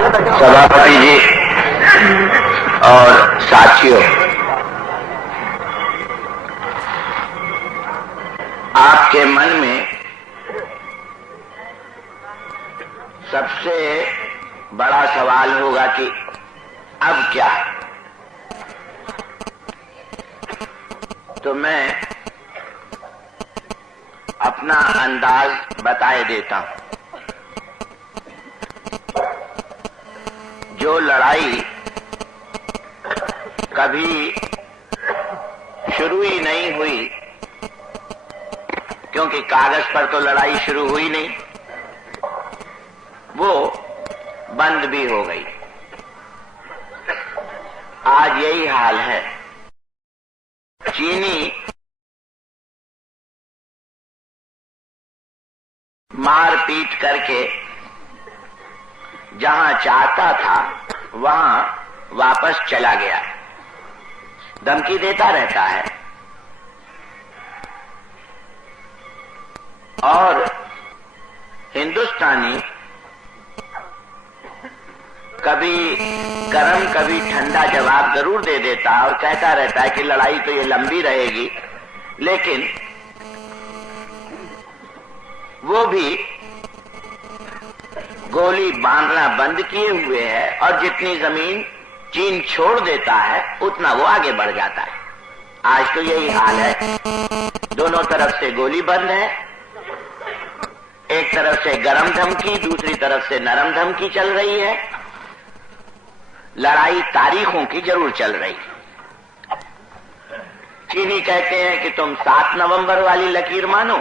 सभापति जी और साथियों, आपके मन में सबसे बड़ा सवाल होगा कि अब क्या। तो मैं अपना अंदाज बताए देता हूं। जो लड़ाई कभी शुरू ही नहीं हुई, क्योंकि कागज पर तो लड़ाई शुरू हुई नहीं, वो बंद भी हो गई। आज यही हाल है। चीनी मार पीट करके जहां चाहता था वहां वापस चला गया, धमकी देता रहता है। और हिंदुस्तानी कभी गर्म कभी ठंडा जवाब जरूर दे देता है और कहता रहता है कि लड़ाई तो ये लंबी रहेगी, लेकिन वो भी गोली बांधना बंद किए हुए है और जितनी जमीन चीन छोड़ देता है उतना वो आगे बढ़ जाता है। आज तो यही हाल है। दोनों तरफ से गोली बंद है, एक तरफ से गरम धमकी, दूसरी तरफ से नरम धमकी चल रही है। लड़ाई तारीखों की जरूर चल रही है। चीनी कहते हैं कि तुम 7 नवंबर वाली लकीर मानो,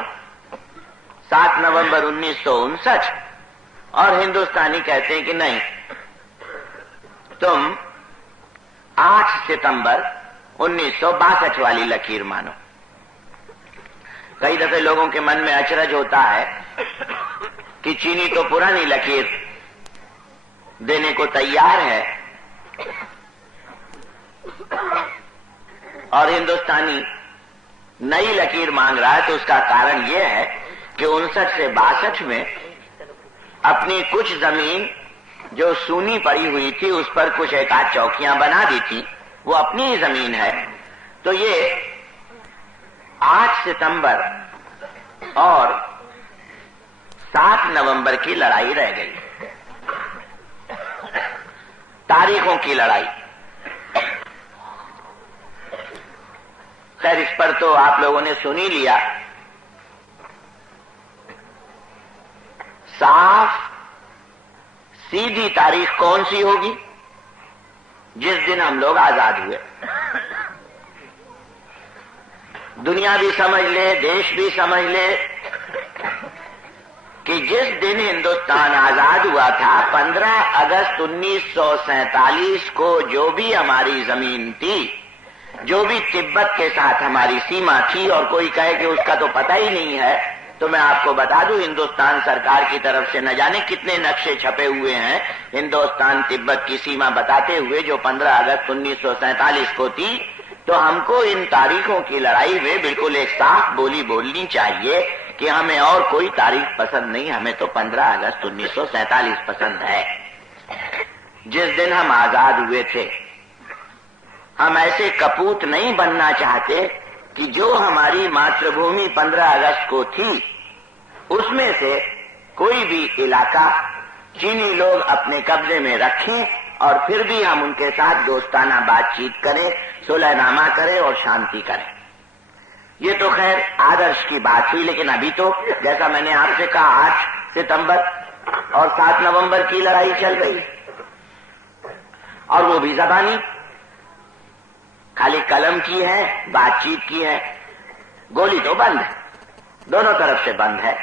7 नवंबर 1959, और हिंदुस्तानी कहते हैं कि नहीं, तुम 8 सितंबर 1962 वाली लकीर मानो। कई दफे लोगों के मन में अचरज होता है कि चीनी तो पुरानी लकीर देने को तैयार है और हिंदुस्तानी नई लकीर मांग रहा है। तो उसका कारण यह है कि 59 से 62 में अपनी कुछ जमीन जो सूनी पड़ी हुई थी उस पर कुछ एक आध चौकियां बना दी थी, वो अपनी ही जमीन है। तो ये 8 सितंबर और 7 नवंबर की लड़ाई रह गई, तारीखों की लड़ाई। खैर, इस पर तो आप लोगों ने सुन ही लिया। साफ सीधी तारीख कौन सी होगी? जिस दिन हम लोग आजाद हुए। दुनिया भी समझ ले, देश भी समझ ले कि जिस दिन हिंदुस्तान आजाद हुआ था, 15 अगस्त 1947 को, जो भी हमारी जमीन थी, जो भी तिब्बत के साथ हमारी सीमा थी, और कोई कहे कि उसका तो पता ही नहीं है, तो मैं आपको बता दूं, हिंदुस्तान सरकार की तरफ से न जाने कितने नक्शे छपे हुए हैं हिंदुस्तान तिब्बत की सीमा बताते हुए, जो 15 अगस्त 1947 को थी। तो हमको इन तारीखों की लड़ाई में बिल्कुल एक साफ बोली बोलनी चाहिए कि हमें और कोई तारीख पसंद नहीं, हमें तो 15 अगस्त 1947 पसंद है, जिस दिन हम आजाद हुए थे। हम ऐसे कपूत नहीं बनना चाहते कि जो हमारी मातृभूमि 15 अगस्त को थी, उसमें से कोई भी इलाका चीनी लोग अपने कब्जे में रखें और फिर भी हम उनके साथ दोस्ताना बातचीत करें, सुलहनामा करें और शांति करें। ये तो खैर आदर्श की बात हुई, लेकिन अभी तो जैसा मैंने आपसे कहा, 8 सितंबर और 7 नवंबर की लड़ाई चल रही, और वो भी ज़बानी, खाली कलम की है, बातचीत की है। गोली तो बंद है, दोनों तरफ से बंद है।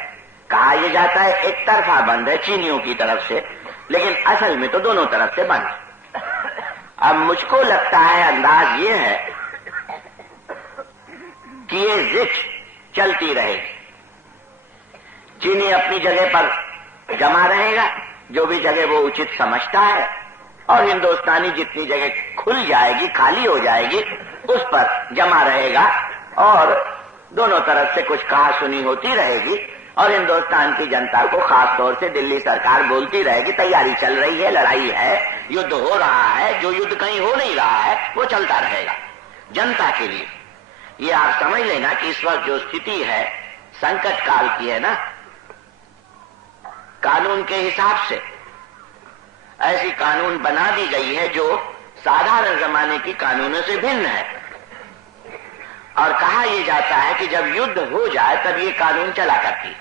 कहा यह जाता है एक तरफा बंद है चीनियों की तरफ से, लेकिन असल में तो दोनों तरफ से बंद है। अब मुझको लगता है, अंदाज ये है कि ये जिद चलती रहेगी। चीनी अपनी जगह पर जमा रहेगा, जो भी जगह वो उचित समझता है, और हिंदुस्तानी जितनी जगह खुल जाएगी, खाली हो जाएगी, उस पर जमा रहेगा और दोनों तरफ से कुछ कहा सुनी होती रहेगी। और हिंदुस्तान की जनता को, खास तौर से दिल्ली सरकार बोलती रहे कि तैयारी चल रही है, लड़ाई है, युद्ध हो रहा है, जो युद्ध कहीं हो नहीं रहा है वो चलता रहेगा जनता के लिए। ये आप समझ लेना कि इस वक्त जो स्थिति है संकट काल की है ना, कानून के हिसाब से ऐसी कानून बना दी गई है जो साधारण जमाने की कानूनों से भिन्न है। और कहा यह जाता है कि जब युद्ध हो जाए तब ये कानून चला करती।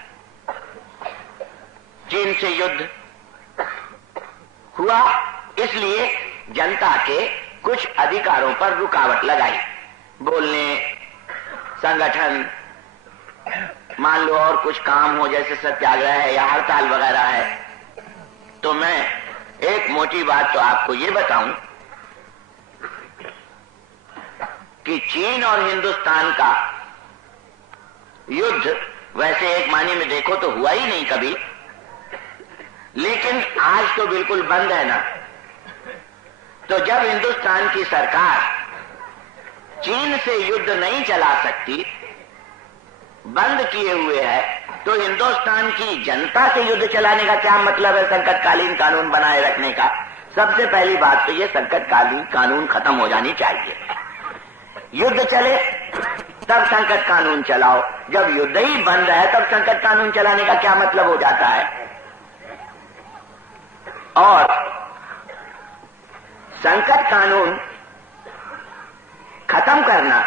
चीन से युद्ध हुआ, इसलिए जनता के कुछ अधिकारों पर रुकावट लगाई, बोलने, संगठन, मान लो और कुछ काम हो जैसे सत्याग्रह है या हड़ताल वगैरह है। तो मैं एक मोटी बात तो आपको ये बताऊं कि चीन और हिंदुस्तान का युद्ध वैसे एक मायने में देखो तो हुआ ही नहीं कभी, लेकिन आज तो बिल्कुल बंद है ना। तो जब हिंदुस्तान की सरकार चीन से युद्ध नहीं चला सकती, बंद किए हुए है, तो हिंदुस्तान की जनता से युद्ध चलाने का क्या मतलब है संकटकालीन कानून बनाए रखने का? सबसे पहली बात तो ये संकटकालीन कानून खत्म हो जानी चाहिए। युद्ध चले तब संकट कानून चलाओ, जब युद्ध ही बंद है तब संकट कानून चलाने का क्या मतलब हो जाता है? और संकट कानून खत्म करना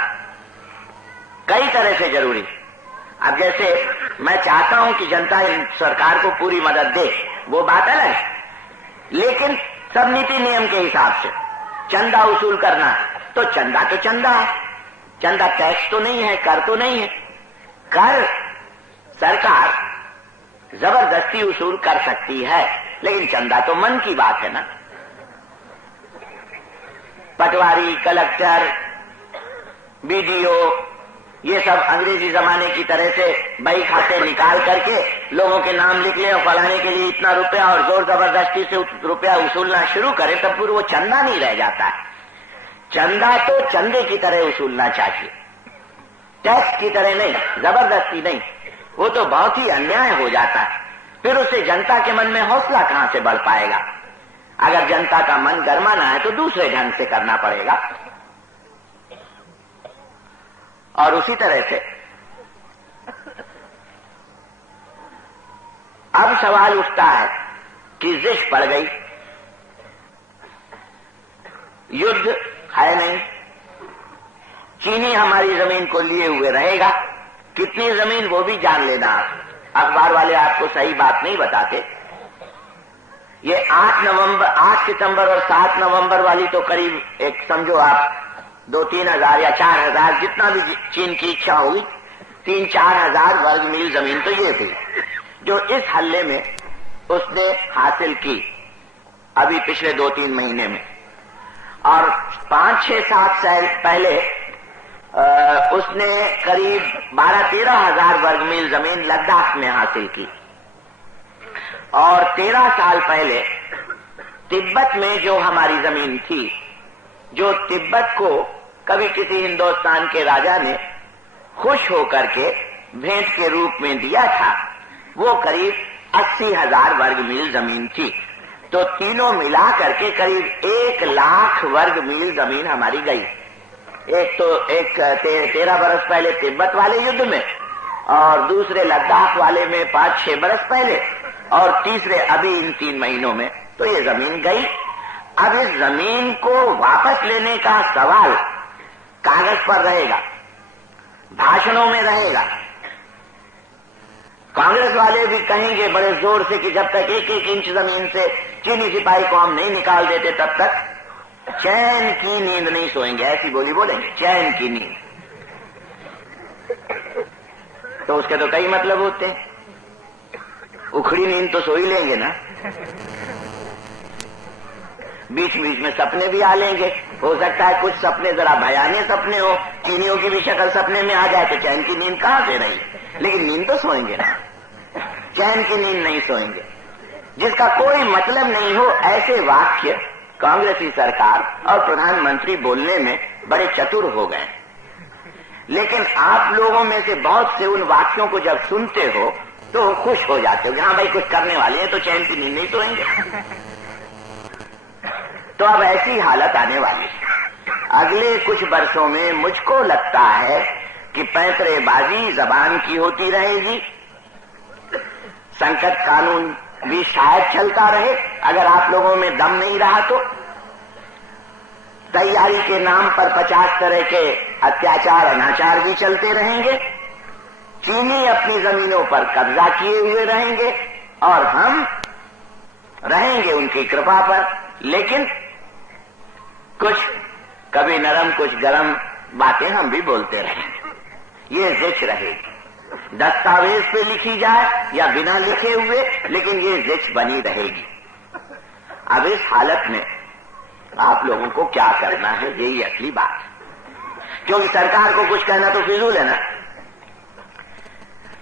कई तरह से जरूरी। अब जैसे मैं चाहता हूं कि जनता सरकार को पूरी मदद दे, वो बात अलग है, लेकिन सब नीति नियम के हिसाब से चंदा वसूल करना, तो चंदा है, चंदा टैक्स तो नहीं है, कर तो नहीं है। कर सरकार जबरदस्ती वसूल कर सकती है, लेकिन चंदा तो मन की बात है ना। पटवारी, कलेक्टर, बीडीओ, ये सब अंग्रेजी जमाने की तरह से बही खाते निकाल करके लोगों के नाम लिख ले और फलाने के लिए इतना रुपया और जोर जबरदस्ती से रुपया वसूलना शुरू करे, तब फिर वो चंदा नहीं रह जाता है। चंदा तो चंदे की तरह वसूलना चाहिए, टैक्स की तरह नहीं, जबरदस्ती नहीं, वो तो बहुत ही अन्याय हो जाता है। फिर उससे जनता के मन में हौसला कहां से बढ़ पाएगा? अगर जनता का मन गरमाना है तो दूसरे ढंग से करना पड़ेगा। और उसी तरह से अब सवाल उठता है कि जिश पड़ गई, युद्ध है नहीं, चीनी हमारी जमीन को लिए हुए रहेगा, कितनी जमीन वो भी जान लेना आप। अखबार वाले आपको सही बात नहीं बताते। ये 8 सितंबर और 7 नवंबर वाली तो करीब एक समझो आप 2-3 हजार या 4 हजार, जितना भी चीन की इच्छा होगी, 3-4 हजार वर्ग मील जमीन तो ये थी जो इस हल्ले में उसने हासिल की अभी पिछले 2-3 महीने में। और 5-6-7 साल पहले उसने करीब 12-13 हजार वर्ग मील जमीन लद्दाख में हासिल की। और 13 साल पहले तिब्बत में जो हमारी जमीन थी, जो तिब्बत को कभी किसी हिंदुस्तान के राजा ने खुश होकर के भेंट के रूप में दिया था, वो करीब 80 हजार वर्ग मील जमीन थी। तो तीनों मिला करके करीब 1 लाख वर्ग मील जमीन हमारी गई। एक 13 बरस पहले तिब्बत वाले युद्ध में, और दूसरे लद्दाख वाले में 5-6 बरस पहले, और तीसरे अभी इन 3 महीनों में। तो ये जमीन गई। अब इस जमीन को वापस लेने का सवाल कागज पर रहेगा, भाषणों में रहेगा। कांग्रेस वाले भी कहेंगे बड़े जोर से कि जब तक 1-1 इंच जमीन से चीनी सिपाही को हम नहीं निकाल देते तब तक चैन की नींद नहीं सोएंगे, ऐसी बोली बोलेंगे, चैन की नींद। तो उसके तो कई मतलब होते हैं। उखड़ी नींद तो सो ही लेंगे ना, बीच बीच में सपने भी आ लेंगे। हो सकता है कुछ सपने जरा भयानक सपने हो, चीनियों की भी शक्ल सपने में आ जाए, तो चैन की नींद कहां से रही? लेकिन नींद तो सोएंगे ना, चैन की नींद नहीं सोएंगे। जिसका कोई मतलब नहीं हो, ऐसे वाक्य कांग्रेसी सरकार और प्रधानमंत्री बोलने में बड़े चतुर हो गए। लेकिन आप लोगों में से बहुत से उन वाक्यों को जब सुनते हो तो खुश हो जाते हो कि हाँ भाई कुछ करने वाले हैं, तो चैन की नींद नहीं सोएंगे। तो अब ऐसी हालत आने वाली है। अगले कुछ वर्षों में मुझको लगता है कि पैंतरेबाजी जबान की होती रहेगी। संकट कानून भी शायद चलता रहे, अगर आप लोगों में दम नहीं रहा तो। तैयारी के नाम पर 50 तरह के अत्याचार अनाचार भी चलते रहेंगे। चीनी अपनी जमीनों पर कब्जा किए हुए रहेंगे और हम रहेंगे उनकी कृपा पर, लेकिन कुछ कभी नरम कुछ गरम बातें हम भी बोलते रहेंगे। ये जिच रहेगी, दस्तावेज पे लिखी जाए या बिना लिखे हुए, लेकिन ये जिच बनी रहेगी। अब इस हालत में आप लोगों को क्या करना है, यही असली बात है। क्योंकि सरकार को कुछ कहना तो फिजूल है ना।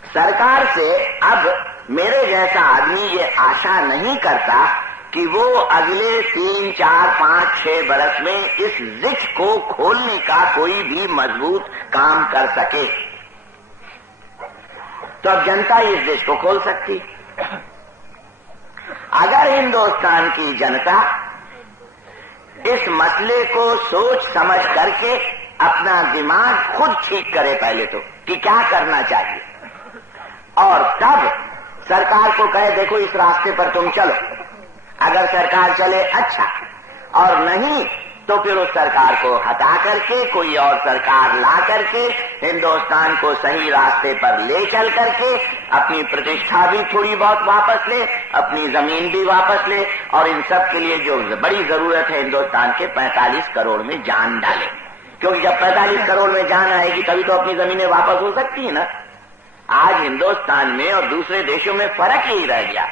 सरकार से अब मेरे जैसा आदमी ये आशा नहीं करता कि वो अगले 3, 4, 5, 6 बरस में इस जिच को खोलने का कोई भी मजबूत काम कर सके। तो अब जनता इस जिच को खोल सकती। अगर हिंदुस्तान की जनता इस मसले को सोच समझ करके अपना दिमाग खुद ठीक करे पहले तो कि क्या करना चाहिए, और तब सरकार को कहे देखो इस रास्ते पर तुम चलो। अगर सरकार चले अच्छा, और नहीं तो फिर उस सरकार को हटा करके कोई और सरकार ला करके हिंदुस्तान को सही रास्ते पर ले चल करके अपनी प्रतिष्ठा भी थोड़ी बहुत वापस ले, अपनी जमीन भी वापस ले, और इन सब के लिए जो बड़ी जरूरत है हिंदुस्तान के 45 करोड़ में जान डाले। क्योंकि जब 45 करोड़ में जान आएगी तभी तो अपनी जमीनें वापस हो सकती है ना। आज हिंदुस्तान में और दूसरे देशों में फर्क यही रह गया।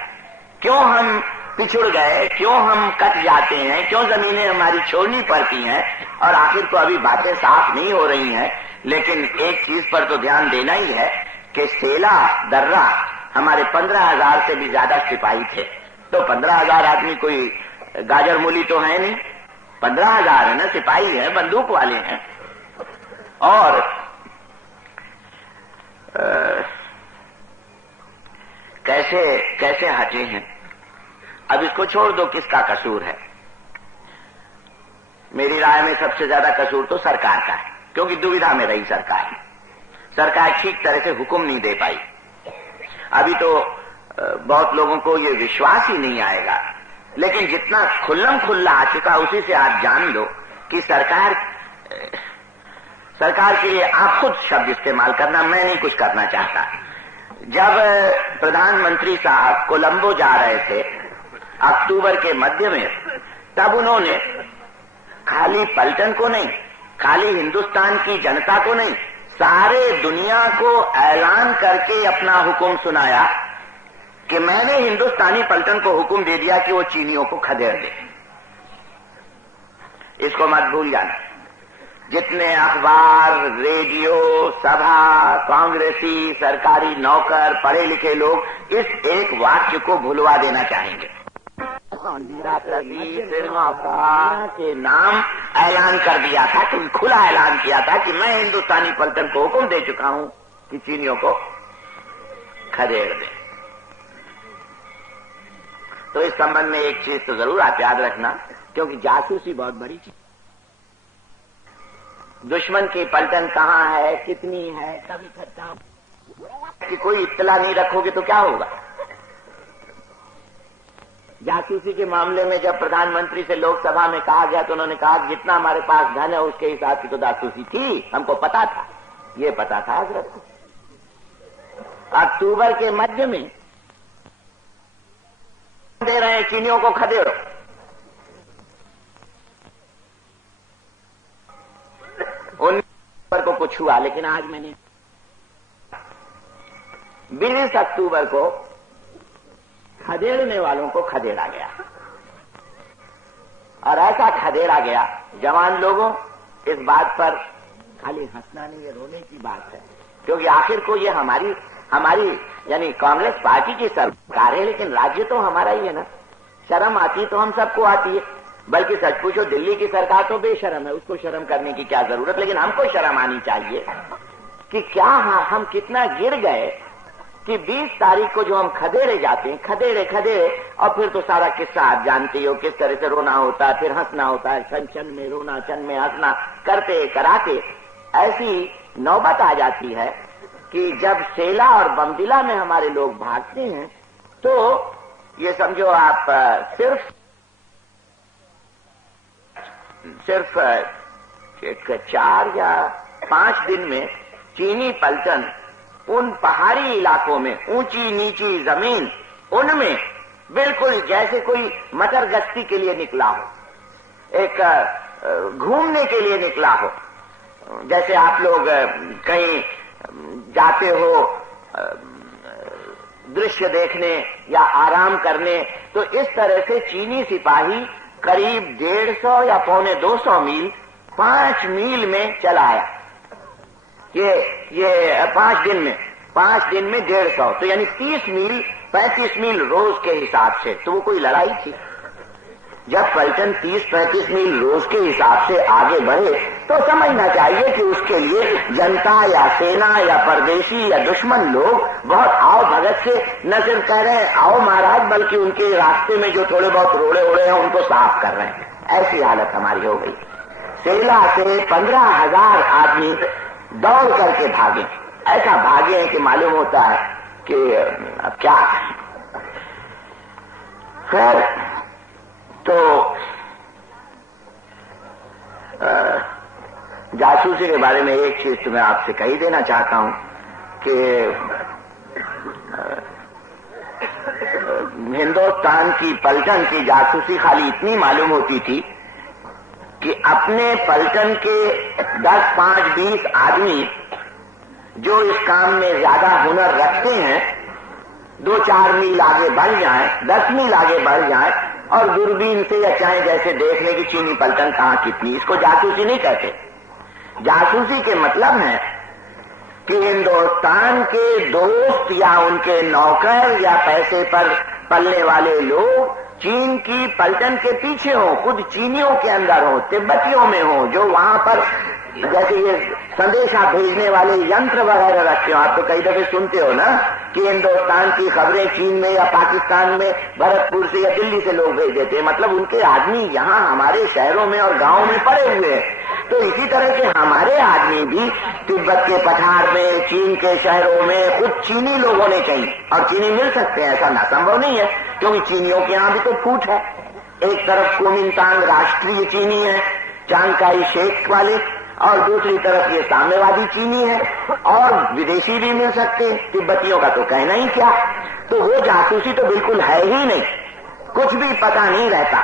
क्यों हम पिछड़ गए, क्यों हम कट जाते हैं, क्यों जमीनें हमारी छोड़नी पड़ती हैं, और आखिर तो अभी बातें साफ नहीं हो रही हैं। लेकिन एक चीज पर तो ध्यान देना ही है कि सेला दर्रा हमारे 15,000 से भी ज्यादा सिपाही थे। तो 15,000 आदमी कोई गाजर मूली तो है नहीं, 15,000 है ना, सिपाही है, बंदूक वाले हैं। और कैसे कैसे हटे हैं। अब इसको छोड़ दो किसका कसूर है। मेरी राय में सबसे ज्यादा कसूर तो सरकार का है, क्योंकि दुविधा में रही सरकार। सरकार ठीक तरह से हुक्म नहीं दे पाई। अभी तो बहुत लोगों को ये विश्वास ही नहीं आएगा, लेकिन जितना खुल्लम खुल्ला आ चुका उसी से आप जान लो कि सरकार के लिए आप खुद शब्द इस्तेमाल करना, मैं नहीं कुछ करना चाहता। जब प्रधानमंत्री साहब कोलंबो जा रहे थे अक्टूबर के मध्य में, तब उन्होंने खाली पलटन को नहीं, खाली हिंदुस्तान की जनता को नहीं, सारे दुनिया को ऐलान करके अपना हुक्म सुनाया कि मैंने हिंदुस्तानी पलटन को हुक्म दे दिया कि वो चीनियों को खदेड़ दे। इसको मत भूल जाना। जितने अखबार, रेडियो, सभा, कांग्रेसी, सरकारी नौकर, पढ़े लिखे लोग इस एक वाक्य को भुलवा देना चाहेंगे। के नाम ऐलान कर दिया था, कि खुला ऐलान किया था कि मैं हिंदुस्तानी पलटन को हुक्म दे चुका हूं कि चीनियों को खदेड़ दे। तो इस संबंध में एक चीज तो जरूर आप याद रखना, क्योंकि जासूसी बहुत बड़ी चीज। दुश्मन की पलटन कहां है, कितनी है, कभी खत्ता कि कोई इत्तला नहीं रखोगे तो क्या होगा। जासूसी के मामले में जब प्रधानमंत्री से लोकसभा में कहा गया तो उन्होंने कहा कि जितना हमारे पास धन है उसके हिसाब की तो जासूसी थी, हमको पता था, ये पता था हजरत को। अक्टूबर के मध्य में दे रहे हैं चीनियों को खदेड़ो। उन को कुछ हुआ, लेकिन आज मैंने 20 अक्टूबर को खदेड़ने वालों को खदेड़ा गया, और ऐसा खदेड़ा गया। जवान लोगों, इस बात पर खाली हंसना नहीं, ये रोने की बात है, क्योंकि आखिर को ये हमारी यानी कांग्रेस पार्टी की सरकार है, लेकिन राज्य तो हमारा ही है ना। शर्म आती तो हम सबको आती है, बल्कि सच पूछो दिल्ली की सरकार तो बेशर्म है, उसको शर्म करने की क्या जरूरत। लेकिन हमको शर्म आनी चाहिए कि क्या हम कितना गिर गए कि 20 तारीख को जो हम खदेड़े जाते हैं, खदेड़े और फिर तो सारा किस्सा आप जानते हो, किस तरह से रोना होता है, फिर हंसना होता है, छन में रोना, छन में हंसना करते कराते ऐसी नौबत आ जाती है कि जब सेला और बमदिला में हमारे लोग भागते हैं तो ये समझो आप सिर्फ 4 या 5 दिन में चीनी पलटन उन पहाड़ी इलाकों में, ऊंची नीची जमीन, उनमें बिल्कुल जैसे कोई मटर गश्ती के लिए निकला हो, एक घूमने के लिए निकला हो। जैसे आप लोग कहीं जाते हो दृश्य देखने या आराम करने, तो इस तरह से चीनी सिपाही करीब 150 या 250 मील 5 मील में चला आया। ये 5 दिन में 150, तो यानी 30 मील 35 मील रोज के हिसाब से, तो वो कोई लड़ाई थी? जब पलटन 30-35 मील रोज के हिसाब से आगे बढ़े तो समझना चाहिए कि उसके लिए जनता या सेना या परदेशी या दुश्मन लोग बहुत आओ भगत से न सिर्फ कह रहे हैं आओ महाराज, बल्कि उनके रास्ते में जो थोड़े बहुत रोड़े ओड़े हैं उनको साफ कर रहे हैं। ऐसी हालत हमारी हो गई। सेला से 15,000 आदमी दौड़ करके भागे, ऐसा भागे हैं कि मालूम होता है कि अब क्या। खैर, तो जासूसी के बारे में एक चीज तो मैं आपसे कही देना चाहता हूं कि हिंदुस्तान की पलटन की जासूसी खाली इतनी मालूम होती थी कि अपने पलटन के 10, 5, 20 आदमी जो इस काम में ज्यादा हुनर रखते हैं 2-4 मील आगे बढ़ जाएं, 10 मील आगे बढ़ जाएं और दूरबीन से या चाहे जैसे देखने की चीनी पलटन कहां कितनी, इसको जासूसी नहीं कहते। जासूसी के मतलब है कि हिंदुस्तान के दोस्त या उनके नौकर या पैसे पर पलने वाले लोग चीन की पलटन के पीछे हो, खुद चीनियों के अंदर हो, तिब्बतियों में हो, जो वहां पर जैसे ये संदेशा भेजने वाले यंत्र वगैरह रखते हो। आप तो कई दफे सुनते हो ना कि हिंदुस्तान की खबरें चीन में या पाकिस्तान में भरतपुर से या दिल्ली से लोग भेज देते हैं, मतलब उनके आदमी यहाँ हमारे शहरों में और गांवों में पड़े हुए हैं। तो इसी तरह से हमारे आदमी भी तिब्बत के पठार में, चीन के शहरों में खुद चीनी लोग होने चाहिए, और चीनी मिल सकते हैं, ऐसा ना संभव नहीं है, क्योंकि चीनियों के यहाँ भी तो फूट है। एक तरफ कुमिनतांग राष्ट्रीय चीनी है, चांगकाई शेक वाले, और दूसरी तरफ ये साम्यवादी चीनी है, और विदेशी भी मिल सकते हैं, तिब्बतियों का तो कहना ही क्या। तो वो जासूसी तो बिल्कुल है ही नहीं, कुछ भी पता नहीं रहता।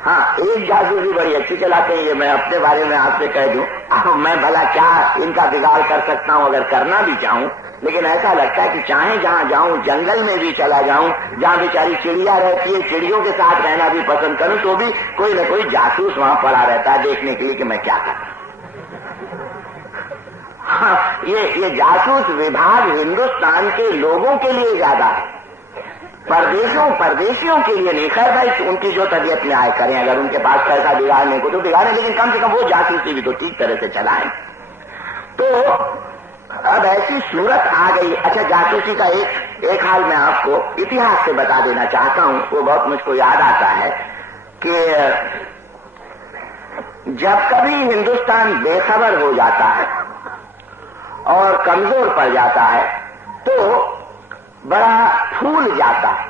हाँ, एक जासूसी बड़ी अच्छी चलाते हैं, ये मैं अपने बारे में आपसे कह दूं। अब मैं भला क्या इनका बिगाड़ कर सकता हूं अगर करना भी चाहूं, लेकिन ऐसा लगता है कि चाहे जहां जाऊं, जंगल में भी चला जाऊं, जहां बेचारी चिड़िया रहती है, चिड़ियों के साथ रहना भी पसंद करूं, तो भी कोई न कोई जासूस वहां पड़ा रहता है देखने के लिए कि मैं क्या कर। हाँ, ये जासूस विभाग हिंदुस्तान के लोगों के लिए ज्यादा है, परदेशियों के लिए नहीं। खैर भाई, उनकी जो तबीयत में आए करें, अगर उनके पास पैसा बिगाड़ने को तो बिगाड़े, लेकिन कम से कम वो जासूसी भी तो ठीक तरह से चलाएं। तो अब ऐसी सूरत आ गई। अच्छा, जासूसी का एक हाल मैं आपको इतिहास से बता देना चाहता हूं, वो बहुत मुझको याद आता है कि जब कभी हिंदुस्तान बेखबर हो जाता है और कमजोर पड़ जाता है तो बड़ा फूल जाता है,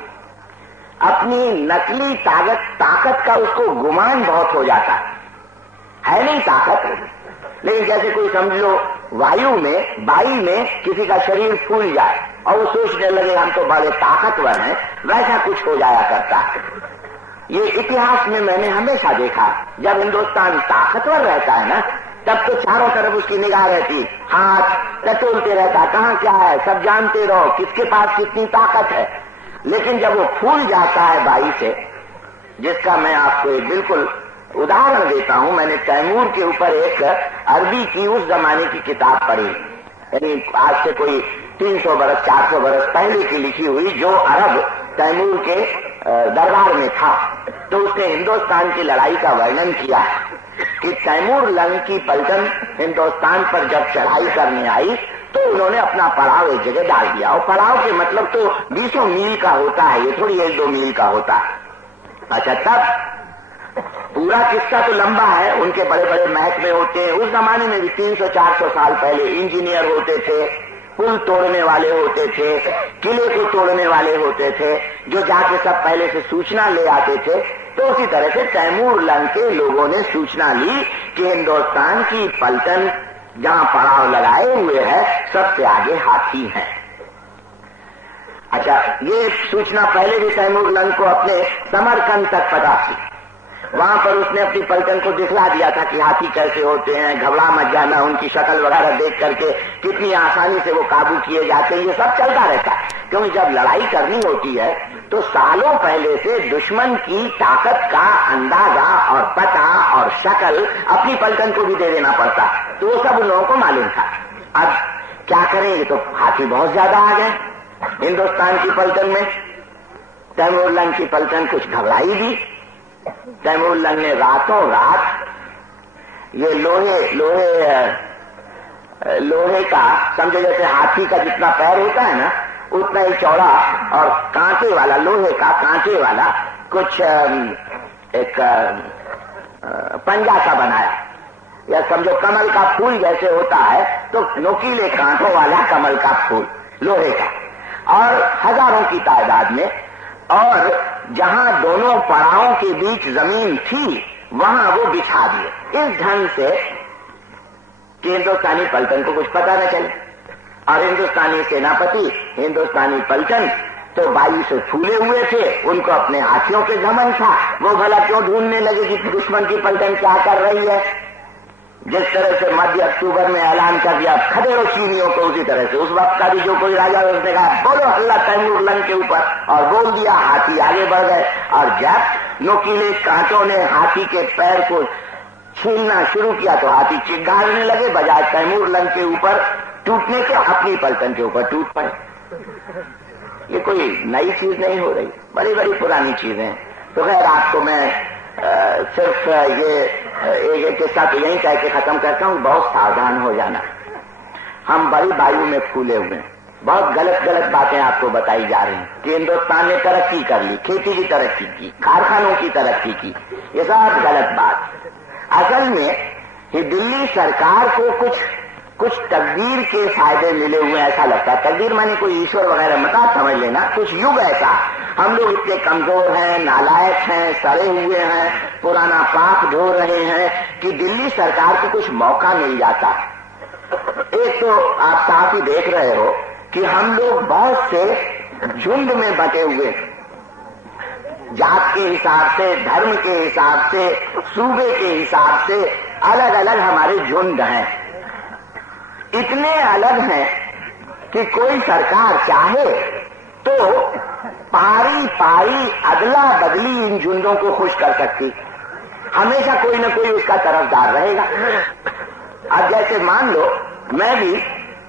अपनी नकली ताकत का उसको गुमान बहुत हो जाता है नहीं ताकत, लेकिन जैसे कोई समझ लो बाई में किसी का शरीर फूल जाए और वो सोचने लगे हम तो बड़े ताकतवर हैं, वैसा कुछ हो जाया करता है। ये इतिहास में मैंने हमेशा देखा, जब हिंदुस्तान ताकतवर रहता है ना, तब तो चारों तरफ उसकी निगाह रहती, हाथ टटोलते रहता, कहां क्या है सब जानते रहो, किसके पास कितनी ताकत है। लेकिन जब वो फूल जाता है बाई से, जिसका मैं आपको एक बिल्कुल उदाहरण देता हूं, मैंने तैमूर के ऊपर एक अरबी की उस जमाने की किताब पढ़ी, यानी आज से कोई 300 बरस 400 बरस पहले की लिखी हुई, जो अरब तैमूर के दरबार में था। तो उसने हिंदुस्तान की लड़ाई का वर्णन किया कि तैमूर लंग की पलटन हिंदुस्तान पर जब चढ़ाई करने आई तो उन्होंने अपना पड़ाव एक जगह डाल दिया। और पड़ाव के मतलब तो 20 मील का होता है, ये थोड़ी 1-2 मील का होता है। अच्छा, तब पूरा किस्सा तो लंबा है। उनके बड़े बड़े महकमे होते हैं। उस जमाने में भी 300-400 साल पहले इंजीनियर होते थे, पुल तोड़ने वाले होते थे, किले को तोड़ने वाले होते थे, जो जाके सब पहले से सूचना ले आते थे। तो उसी तरह से तैमूर लंग के लोगों ने सूचना ली कि हिंदुस्तान की पलटन जहां पड़ाव लगाए हुए है सबसे आगे हाथी है। अच्छा, ये सूचना पहले भी तैमूर लंग को अपने समरकंद तक पता थी। वहां पर उसने अपनी पलटन को दिखला दिया था कि हाथी कैसे होते हैं, घबरा मत जाना, उनकी शक्ल वगैरह देख करके कितनी आसानी से वो काबू किए जाते हैं, ये सब चलता रहता है। क्योंकि जब लड़ाई करनी होती है तो सालों पहले से दुश्मन की ताकत का अंदाजा और पता और शक्ल अपनी पलटन को भी दे देना पड़ता, तो वो सब उन लोगों को मालूम था। अब क्या करेंगे, तो हाथी बहुत ज्यादा आ गए हिंदुस्तान की पलटन में। तैमूर लंग की पलटन कुछ घबराई भी। तैमूर लंग ने रातों रात ये लोहे का, समझो जैसे हाथी का जितना पैर होता है ना, उतना ही चौड़ा और कांटे वाला, लोहे का कांटे वाला कुछ एक पंजा सा बनाया, या समझो कमल का फूल जैसे होता है, तो नोकीले कांटों वाला कमल का फूल लोहे का, और हजारों की तादाद में। और जहां दोनों पड़ावों के बीच जमीन थी वहां वो बिछा दिए इस ढंग से कि हिंदुस्तानी पलटन को कुछ पता न चले। और हिंदुस्तानी सेनापति, हिंदुस्तानी पलटन तो वायु से फूले हुए थे, उनको अपने हाथियों के घमंड था। वो भला क्यों ढूंढने लगे कि दुश्मन की पलटन क्या कर रही है। जिस तरह से मध्य अक्टूबर में ऐलान कर दिया खदेड़ो चीनियों को, उसी तरह से उस वक्त का भी जो कोई राजा उसने कहा बोलो हल्ला तैमूर लंग के ऊपर, और बोल दिया। हाथी आगे बढ़ गए, और जब नोकीले कांटों ने हाथी के पैर को छीलना शुरू किया तो हाथी चिंगारने लगे, बजाय तैमूर लंग के ऊपर टूटने के अपनी पलटन के ऊपर टूट पड़े। ये कोई नई चीज नहीं हो रही, बड़ी बड़ी पुरानी चीजें। तो खैर आपको मैं सिर्फ ये एक किस्सा तो यही कह के खत्म करता हूं, बहुत सावधान हो जाना। हम बड़ी वायु में फूले हुए हैं, बहुत गलत गलत बातें आपको बताई जा रही हैं कि हिंदुस्तान ने तरक्की कर ली, खेती की तरक्की की, कारखानों की तरक्की की, ये सब गलत बात। असल में ये दिल्ली सरकार को कुछ तकदीर के फायदे मिले हुए ऐसा लगता है। तकदीर माने कोई ईश्वर वगैरह मत समझ लेना, कुछ युग ऐसा हम लोग इतने कमजोर हैं, नालायक हैं, सड़े हुए हैं, पुराना पाप ढो रहे हैं कि दिल्ली सरकार को कुछ मौका मिल जाता है। एक तो आप साथ ही देख रहे हो कि हम लोग बहुत से झुंड में बटे हुए, जात के हिसाब से, धर्म के हिसाब से, सूबे के हिसाब से अलग अलग हमारे झुंड हैं। इतने अलग हैं कि कोई सरकार चाहे तो पारी पारी अदला बदली इन झुंडों को खुश कर सकती, हमेशा कोई न कोई उसका तरफदार रहेगा। अब जैसे मान लो मैं भी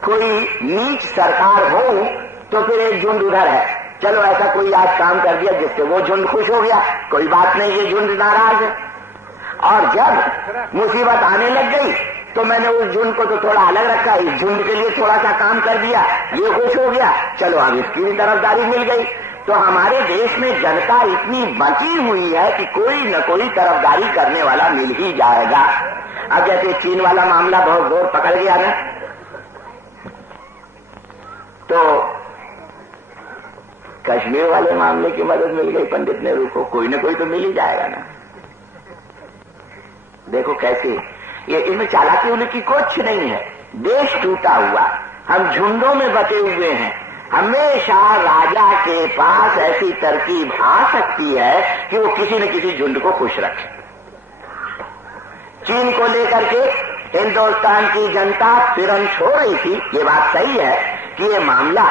कोई नीच सरकार हूं तो फिर एक झुंड उधर है, चलो ऐसा कोई आज काम कर दिया जिससे वो झुंड खुश हो गया, कोई बात नहीं, ये झुंड नाराज है। और जब मुसीबत आने लग गई तो मैंने उस झुंड को तो थोड़ा अलग रखा, इस झुंड के लिए थोड़ा सा काम कर दिया, ये खुश हो गया, चलो अब इसकी भी तरफदारी मिल गई। तो हमारे देश में जनता इतनी बची हुई है कि कोई न कोई तरफदारी करने वाला मिल ही जाएगा। अब जैसे चीन वाला मामला बहुत जोर पकड़ गया ना, तो कश्मीर वाले मामले की मदद मिल गई पंडित नेहरू को, कोई न कोई तो मिल ही जाएगा ना। देखो कैसे ये, इसमें चालाकी होने की कुछ नहीं है। देश टूटा हुआ, हम झुंडों में बटे हुए हैं, हमेशा राजा के पास ऐसी तरकीब आ सकती है कि वो किसी न किसी झुंड को खुश रखे। चीन को लेकर के हिंदुस्तान की जनता फिरंच हो रही थी, ये बात सही है कि ये मामला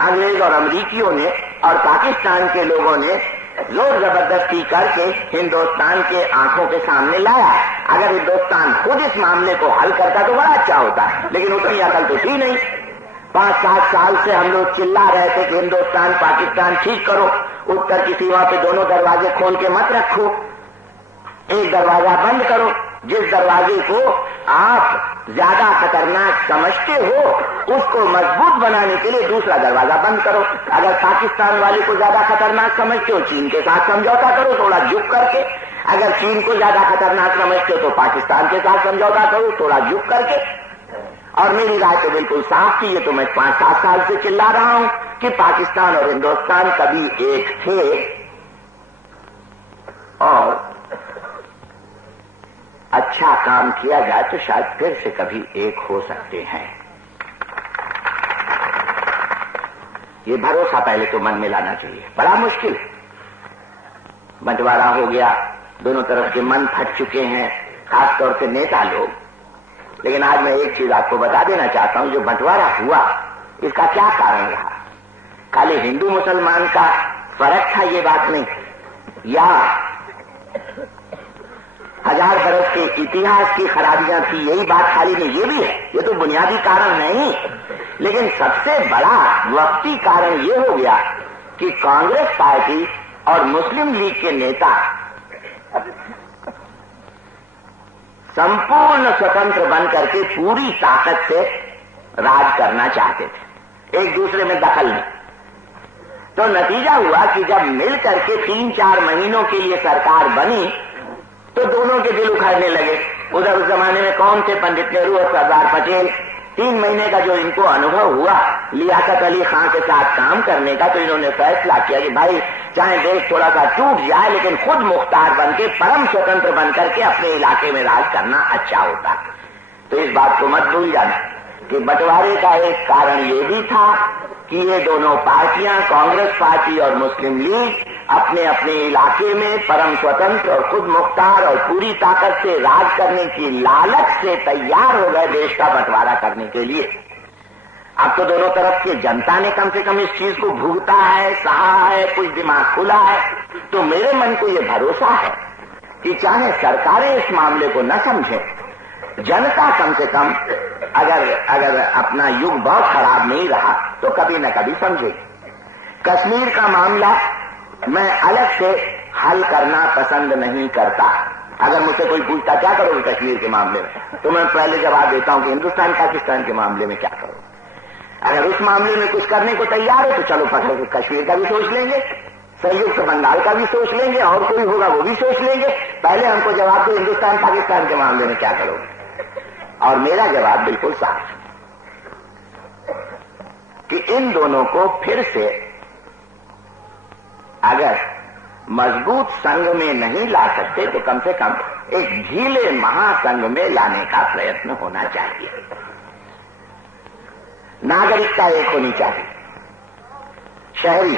अंग्रेज और अमरीकियों ने और पाकिस्तान के लोगों ने जोर जबरदस्ती करके हिंदुस्तान के आंखों के सामने लाया। अगर हिंदुस्तान खुद इस मामले को हल करता तो बड़ा अच्छा होता, लेकिन उतनी अकल तो थी नहीं। 5-7 साल से हम लोग चिल्ला रहे थे कि हिंदुस्तान पाकिस्तान ठीक करो, उत्तर की सीमा पे दोनों दरवाजे खोल के मत रखो, एक दरवाजा बंद करो। जिस दरवाजे को आप ज्यादा खतरनाक समझते हो उसको मजबूत बनाने के लिए दूसरा दरवाजा बंद करो। अगर पाकिस्तान वाले को ज्यादा खतरनाक समझते हो चीन के साथ समझौता करो थोड़ा झुक करके। अगर चीन को ज्यादा खतरनाक समझते हो तो पाकिस्तान के साथ समझौता करो थोड़ा झुक करके। और मेरी राय तो बिल्कुल साफ थी, ये तो मैं 5-7 साल से चिल्ला रहा हूं कि पाकिस्तान और हिंदुस्तान कभी एक थे और अच्छा काम किया जाए तो शायद फिर से कभी एक हो सकते हैं। ये भरोसा पहले तो मन में लाना चाहिए। बड़ा मुश्किल बंटवारा हो गया, दोनों तरफ के मन फट चुके हैं, खासतौर से नेता लोग। लेकिन आज मैं एक चीज आपको बता देना चाहता हूं, जो बंटवारा हुआ इसका क्या कारण रहा। खाली हिंदू मुसलमान का फर्क था ये बात नहीं, या 1000 बरस के इतिहास की खराबियां थी यही बात खाली नहीं, ये भी है, ये तो बुनियादी कारण नहीं। लेकिन सबसे बड़ा वक्ती कारण ये हो गया कि कांग्रेस पार्टी और मुस्लिम लीग के नेता संपूर्ण स्वतंत्र बन करके पूरी ताकत से राज करना चाहते थे, एक दूसरे में दखल नहीं। तो नतीजा हुआ कि जब मिल करके 3-4 महीनों के लिए सरकार बनी तो दोनों के दिल उखड़ने लगे। उधर उस जमाने में कौन थे, पंडित नेहरू और सरदार पटेल। 3 महीने का जो इनको अनुभव हुआ लियाकत अली खां के साथ काम करने का, तो इन्होंने फैसला किया कि भाई चाहे देश थोड़ा सा टूट जाए लेकिन खुद मुख्तार बन के परम स्वतंत्र बन करके अपने इलाके में राज करना अच्छा होता है। तो इस बात को मत भूल जाना कि बंटवारे का एक कारण ये भी था कि ये दोनों पार्टियां, कांग्रेस पार्टी और मुस्लिम लीग, अपने अपने इलाके में परम स्वतंत्र और खुद मुख्तार और पूरी ताकत से राज करने की लालच से तैयार हो गए देश का बंटवारा करने के लिए। अब तो दोनों तरफ की जनता ने कम से कम इस चीज को भुगता है, सहा है, कुछ दिमाग खुला है। तो मेरे मन को ये भरोसा है कि चाहे सरकारें इस मामले को न समझें, जनता कम से कम अगर अपना युग बहुत खराब नहीं रहा तो कभी न कभी समझेगी। कश्मीर का मामला मैं अलग से हल करना पसंद नहीं करता। अगर मुझसे कोई पूछता क्या करोगे कश्मीर के मामले में, तो मैं पहले जवाब देता हूं कि हिंदुस्तान पाकिस्तान के मामले में क्या करो। अगर उस मामले में कुछ करने को तैयार हो तो चलो पकड़ के कश्मीर का भी सोच लेंगे, संयुक्त बंगाल का भी सोच लेंगे, और कोई होगा वो भी सोच लेंगे। पहले हमको जवाब दो हिंदुस्तान पाकिस्तान के मामले में क्या करोगे। और मेरा जवाब बिल्कुल साफ है कि इन दोनों को फिर से अगर मजबूत संघ में नहीं ला सकते तो कम से कम एक ढीले महासंघ में लाने का प्रयत्न होना चाहिए। नागरिकता एक होनी चाहिए। शहरी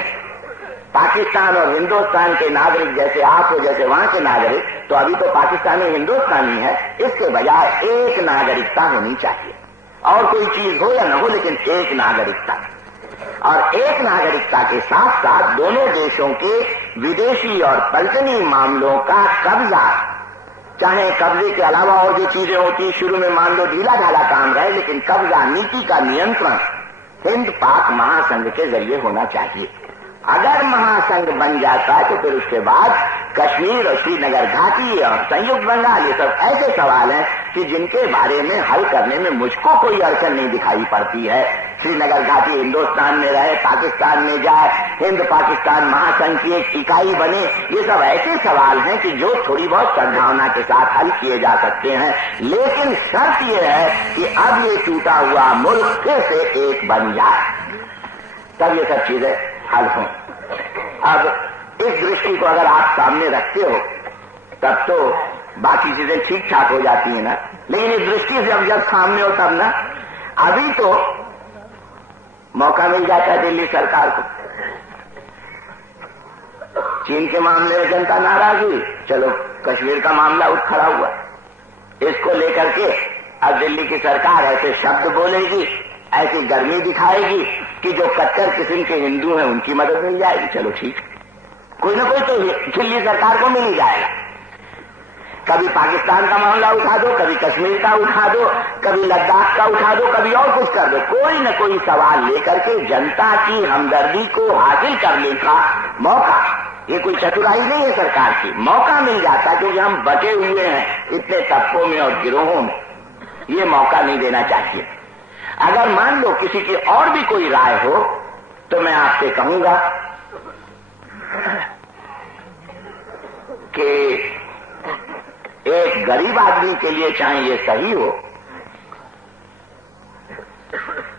पाकिस्तान और हिंदुस्तान के नागरिक जैसे आप हो, जैसे वहां के नागरिक, तो अभी तो पाकिस्तानी हिंदुस्तानी है, इसके बजाय एक नागरिकता होनी चाहिए। और कोई चीज हो या न हो लेकिन एक नागरिकता। और एक नागरिकता के साथ साथ दोनों देशों के विदेशी और पलटनी मामलों का कब्जा, चाहे कब्जे के अलावा और जो चीजें होती शुरू में मान लो ढीला ढाला काम रहे, लेकिन कब्जा नीति का नियंत्रण हिंद पाक महासंघ के जरिए होना चाहिए। अगर महासंघ बन जाता है तो फिर उसके बाद कश्मीर और श्रीनगर घाटी और संयुक्त बंगाल, ये सब ऐसे सवाल हैं कि जिनके बारे में हल करने में मुझको कोई अड़चन नहीं दिखाई पड़ती है। श्रीनगर घाटी हिंदुस्तान में रहे, पाकिस्तान में जाए, हिंद पाकिस्तान महासंघ की एक इकाई बने, ये सब ऐसे सवाल हैं कि जो थोड़ी बहुत सद्भावना के साथ हल किए जा सकते हैं। लेकिन शर्त यह है कि अब ये टूटा हुआ मुल्क फिर से एक बन जाए, तब ये सब चीजें हल हों। अब इस दृष्टि को अगर आप सामने रखते हो तब तो बाकी चीजें ठीक ठाक हो जाती है ना। लेकिन इस दृष्टि से जब सामने हो तब ना, अभी तो मौका मिल जाता है दिल्ली सरकार को। चीन के मामले में जनता नाराज हुई, चलो कश्मीर का मामला उठ खड़ा हुआ, इसको लेकर के अब दिल्ली की सरकार ऐसे शब्द बोलेगी, ऐसी गर्मी दिखाएगी कि जो कट्टर किस्म के हिंदू हैं उनकी मदद मिल जाएगी। चलो ठीक, कोई ना कोई तो दिल्ली सरकार को मिल ही जाएगा। कभी पाकिस्तान का मामला उठा दो, कभी कश्मीर का उठा दो, कभी लद्दाख का उठा दो, कभी और कुछ कर दो, कोई न कोई सवाल लेकर के जनता की हमदर्दी को हासिल करने का मौका ये कोई चतुराई नहीं है सरकार की। मौका मिल जाता क्योंकि हम बटे हुए हैं इतने तबकों में और गिरोहों में, ये मौका नहीं देना चाहिए। अगर मान लो किसी की और भी कोई राय हो तो मैं आपसे कहूंगा कि एक गरीब आदमी के लिए चाहे ये सही हो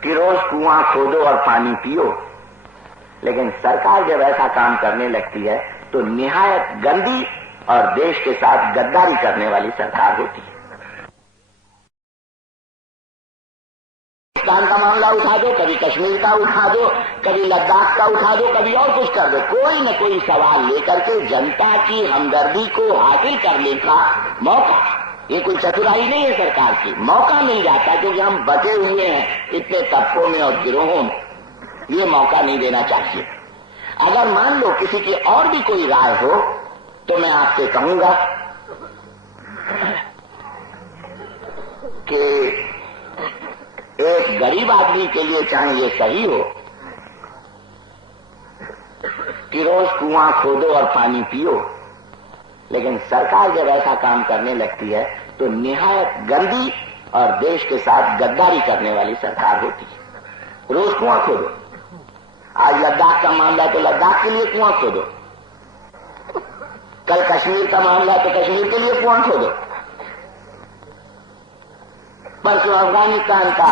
कि रोज कुआं खोदो और पानी पियो, लेकिन सरकार जब ऐसा काम करने लगती है तो निहायत गंदी और देश के साथ गद्दारी करने वाली सरकार होती है। पाकिस्तान का मामला उठा दो, कभी कश्मीर का उठा दो, कभी लद्दाख का उठा दो, कभी और कुछ कर दो, कोई न कोई सवाल लेकर के जनता की हमदर्दी को हासिल करने का मौका, ये कोई चतुराई नहीं है सरकार की। मौका मिल जाता क्योंकि हम बटे हुए हैं इतने तबकों में और गिरोहों में, ये मौका नहीं देना चाहिए। अगर मान लो किसी की और भी कोई राय हो तो मैं आपसे कहूंगा कि एक गरीब आदमी के लिए चाहे ये सही हो कि रोज कुआं खोदो और पानी पियो, लेकिन सरकार जब ऐसा काम करने लगती है तो निहायत गंदी और देश के साथ गद्दारी करने वाली सरकार होती है। रोज कुआं खोदो, आज लद्दाख का मामला है तो लद्दाख के लिए कुआं खोदो, कल कश्मीर का मामला है तो कश्मीर के लिए कुआं खोदो, परसों अफगानिस्तान का,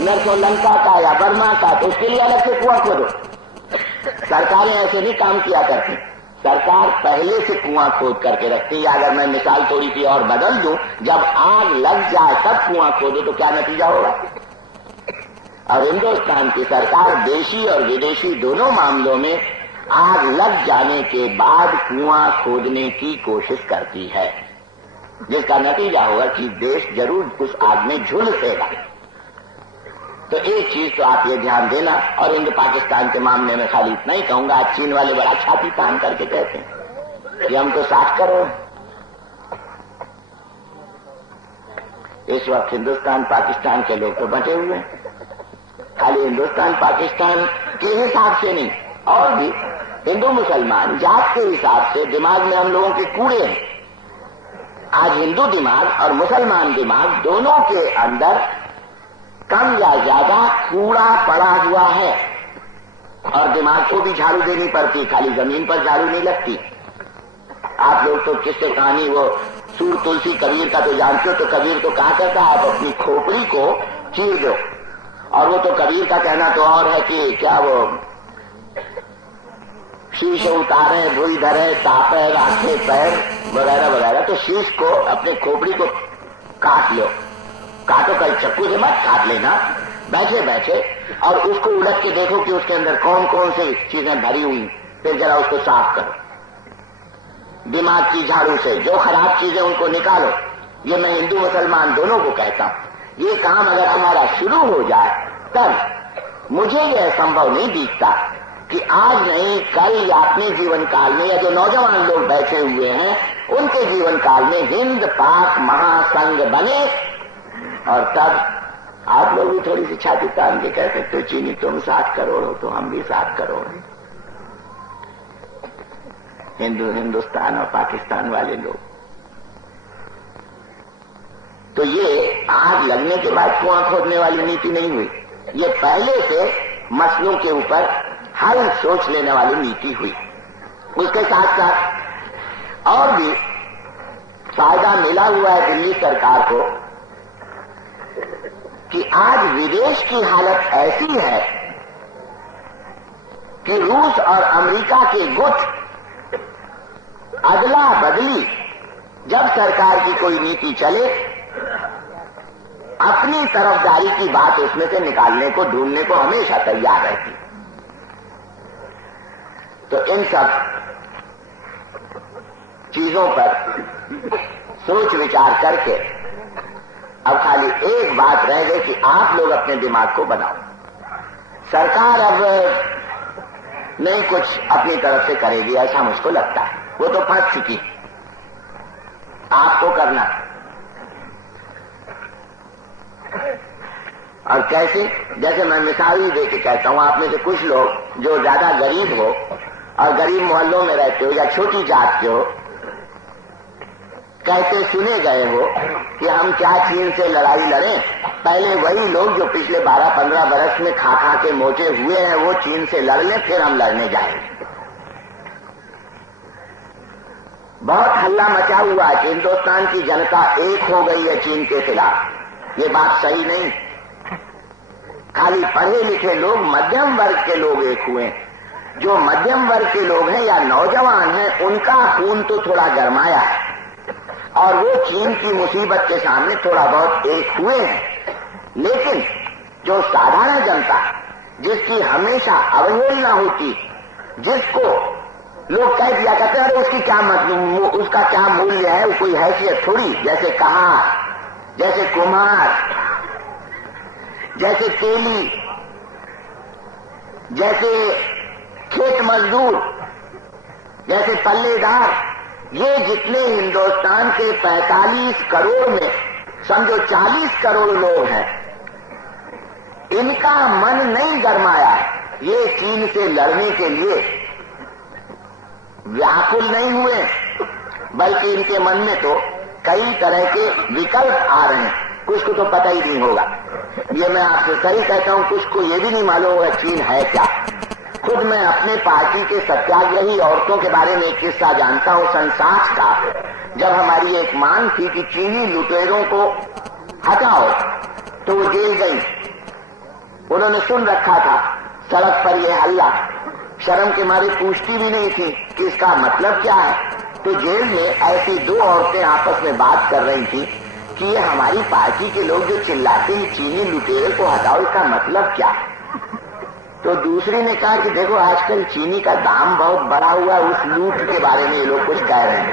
नरसों लंका का या बर्मा का, तो उसके लिए अलग से कुआं खोदो। सरकारें ऐसे नहीं काम किया करती, सरकार पहले से कुआं खोद करके रखती है। अगर मैं मिसाल थोड़ी सी और बदल दूं, जब आग लग जाए तब कुआं खोदो तो क्या नतीजा होगा। और हिंदुस्तान की सरकार देशी और विदेशी दोनों मामलों में आग लग जाने के बाद कुआं खोदने की कोशिश करती है, जिसका नतीजा होगा कि देश जरूर उस आग में झुलसेगा। तो एक चीज तो आप ये ध्यान देना, और हिंद पाकिस्तान के मामले में खाली इतना ही कहूंगा, आज चीन वाले बड़ा छाती तान करके कहते हैं कि हम तो 60 करोड़। इस वक्त हिंदुस्तान पाकिस्तान के लोग तो बटे हुए हैं, खाली हिंदुस्तान पाकिस्तान के हिसाब से नहीं, और भी हिंदू मुसलमान जात के हिसाब से दिमाग में हम लोगों के कूड़े हैं। आज हिंदू दिमाग और मुसलमान दिमाग दोनों के अंदर कम या ज्यादा कूड़ा पड़ा हुआ है, और दिमाग को भी झाड़ू देनी पड़ती, खाली जमीन पर झाड़ू नहीं लगती। आप लोग तो किससे कहानी वो सूर तुलसी कबीर का तो जानते हो, तो कबीर तो कहा करता आप अपनी खोपड़ी को चीर दो, और वो तो कबीर का कहना तो और है कि क्या वो शीश उतारे भूई धरे तापे राखे पैर वगैरह वगैरह, तो शीश को अपने खोपड़ी को काट लो, काटो, कल चक्कू से मत काट लेना बैठे बैठे, और उसको उलट के देखो कि उसके अंदर कौन कौन सी चीजें भरी हुई, फिर जरा उसको साफ करो दिमाग की झाड़ू से, जो खराब चीजें उनको निकालो। ये मैं हिंदू मुसलमान दोनों को कहता हूं। ये काम अगर हमारा शुरू हो जाए तब मुझे यह संभव नहीं दिखता कि आज नहीं कल या अपने जीवन काल में, या जो नौजवान लोग बैठे हुए हैं उनके जीवन काल में हिंद पाक महासंघ बने, और तब आप लोग भी थोड़ी सी छाती तान के कह सकते हो चीनी तुम 60 करोड़ हो तो हम भी 60 करोड़ हैं। हिंदुस्तान और पाकिस्तान वाले लोग तो ये आग लगने के बाद कुआं खोदने वाली नीति नहीं हुई, ये पहले से मसलों के ऊपर हल सोच लेने वाली नीति हुई। उसके साथ साथ और भी फायदा मिला हुआ है दिल्ली सरकार को कि आज विदेश की हालत ऐसी है कि रूस और अमेरिका के गुट अदला बदली, जब सरकार की कोई नीति चले अपनी तरफदारी की बात उसमें से निकालने को, ढूंढने को हमेशा तैयार रहती। तो इन सब चीजों पर सोच विचार करके अब खाली एक बात रह गई कि आप लोग अपने दिमाग को बनाओ। सरकार अब नहीं कुछ अपनी तरफ से करेगी ऐसा मुझको लगता है, वो तो फंस चुकी, आपको करना। और कैसे, जैसे मैं मिसाल ही दे के कहता हूं, आप में से कुछ लोग जो ज्यादा गरीब हो और गरीब मोहल्लों में रहते हो या छोटी जात के हो, कहते सुने गए हो कि हम क्या चीन से लड़ाई लड़ें। पहले वही लोग जो पिछले 12-15 बरस में खा खा के मोटे हुए हैं वो चीन से लड़ लें, फिर हम लड़ने जाएंगे। बहुत हल्ला मचा हुआ है कि हिंदुस्तान की जनता एक हो गई है चीन के खिलाफ। ये बात सही नहीं। खाली पढ़े लिखे लोग, मध्यम वर्ग के लोग एक हुए। जो मध्यम वर्ग के लोग हैं या नौजवान हैं, उनका खून तो थोड़ा गरमाया है और वो चीन की मुसीबत के सामने थोड़ा बहुत एक हुए हैं। लेकिन जो साधारण जनता, जिसकी हमेशा अवहेलना होती, जिसको लोग कह दिया करते हैं अरे उसकी क्या मतलब, उसका क्या मूल्य है, वो कोई हैसियत थोड़ी, जैसे कहार, जैसे कुम्हार, जैसे तेली, जैसे खेत मजदूर, जैसे पल्लेदार, ये जितने हिंदुस्तान के 45 करोड़ में समझो 40 करोड़ लोग हैं, इनका मन नहीं गरमाया। ये चीन से लड़ने के लिए व्याकुल नहीं हुए, बल्कि इनके मन में तो कई तरह के विकल्प आ रहे हैं। कुछ को तो पता ही नहीं होगा, ये मैं आपसे सही कहता हूं, कुछ को ये भी नहीं मालूम होगा चीन है क्या। खुद मैं अपने पार्टी के सत्याग्रही औरतों के बारे में एक किस्सा जानता हूं, संसाच का। जब हमारी एक मांग थी कि चीनी लुटेरों को हटाओ, तो वो जेल गई। उन्होंने सुन रखा था सड़क पर ये हल्ला, शर्म के मारे पूछती भी नहीं थी कि इसका मतलब क्या है। तो जेल में ऐसी 2 औरतें आपस में बात कर रही थी कि ये हमारी पार्टी के लोग जो चिल्लाते हैं चीनी लुटेरे को हटाओ, इसका मतलब क्या। तो दूसरी ने कहा कि देखो आजकल चीनी का दाम बहुत बढ़ा हुआ है, उस लूट के बारे में ये लोग कुछ कह रहे हैं।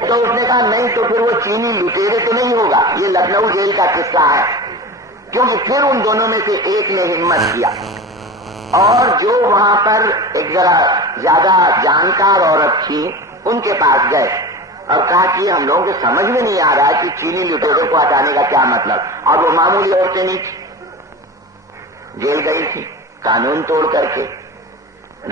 तो उसने कहा नहीं, तो फिर वो चीनी लुटेरे तो नहीं होगा, ये लखनऊ जेल का किस्सा है। क्योंकि फिर उन दोनों में से एक ने हिम्मत किया और जो वहां पर एक जरा ज्यादा जानकार औरत थी उनके पास गए और कहा कि हम लोगों को समझ में नहीं आ रहा है कि चीनी लुटेरों को हटाने का क्या मतलब। और वो मामूली औरतें नहीं थी, जेल गई थी कानून तोड़ करके।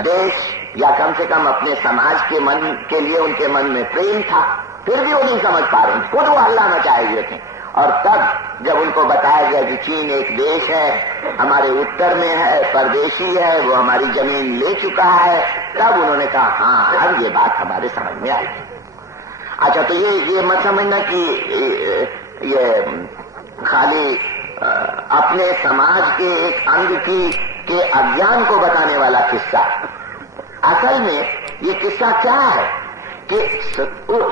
देश या कम से कम अपने समाज के मन के लिए उनके मन में प्रेम था, फिर भी वो नहीं समझ पा रहे, खुद वो हल्ला मचाए हुए थे। और तब जब उनको बताया गया कि चीन एक देश है, हमारे उत्तर में है, परदेशी है, वो हमारी जमीन ले चुका है, तब उन्होंने कहा हाँ अब ये बात हमारे समझ में आई। अच्छा, तो ये मत समझना कि ये खाली अपने समाज के एक अंग के अज्ञान को बताने वाला किस्सा। असल में ये किस्सा क्या है कि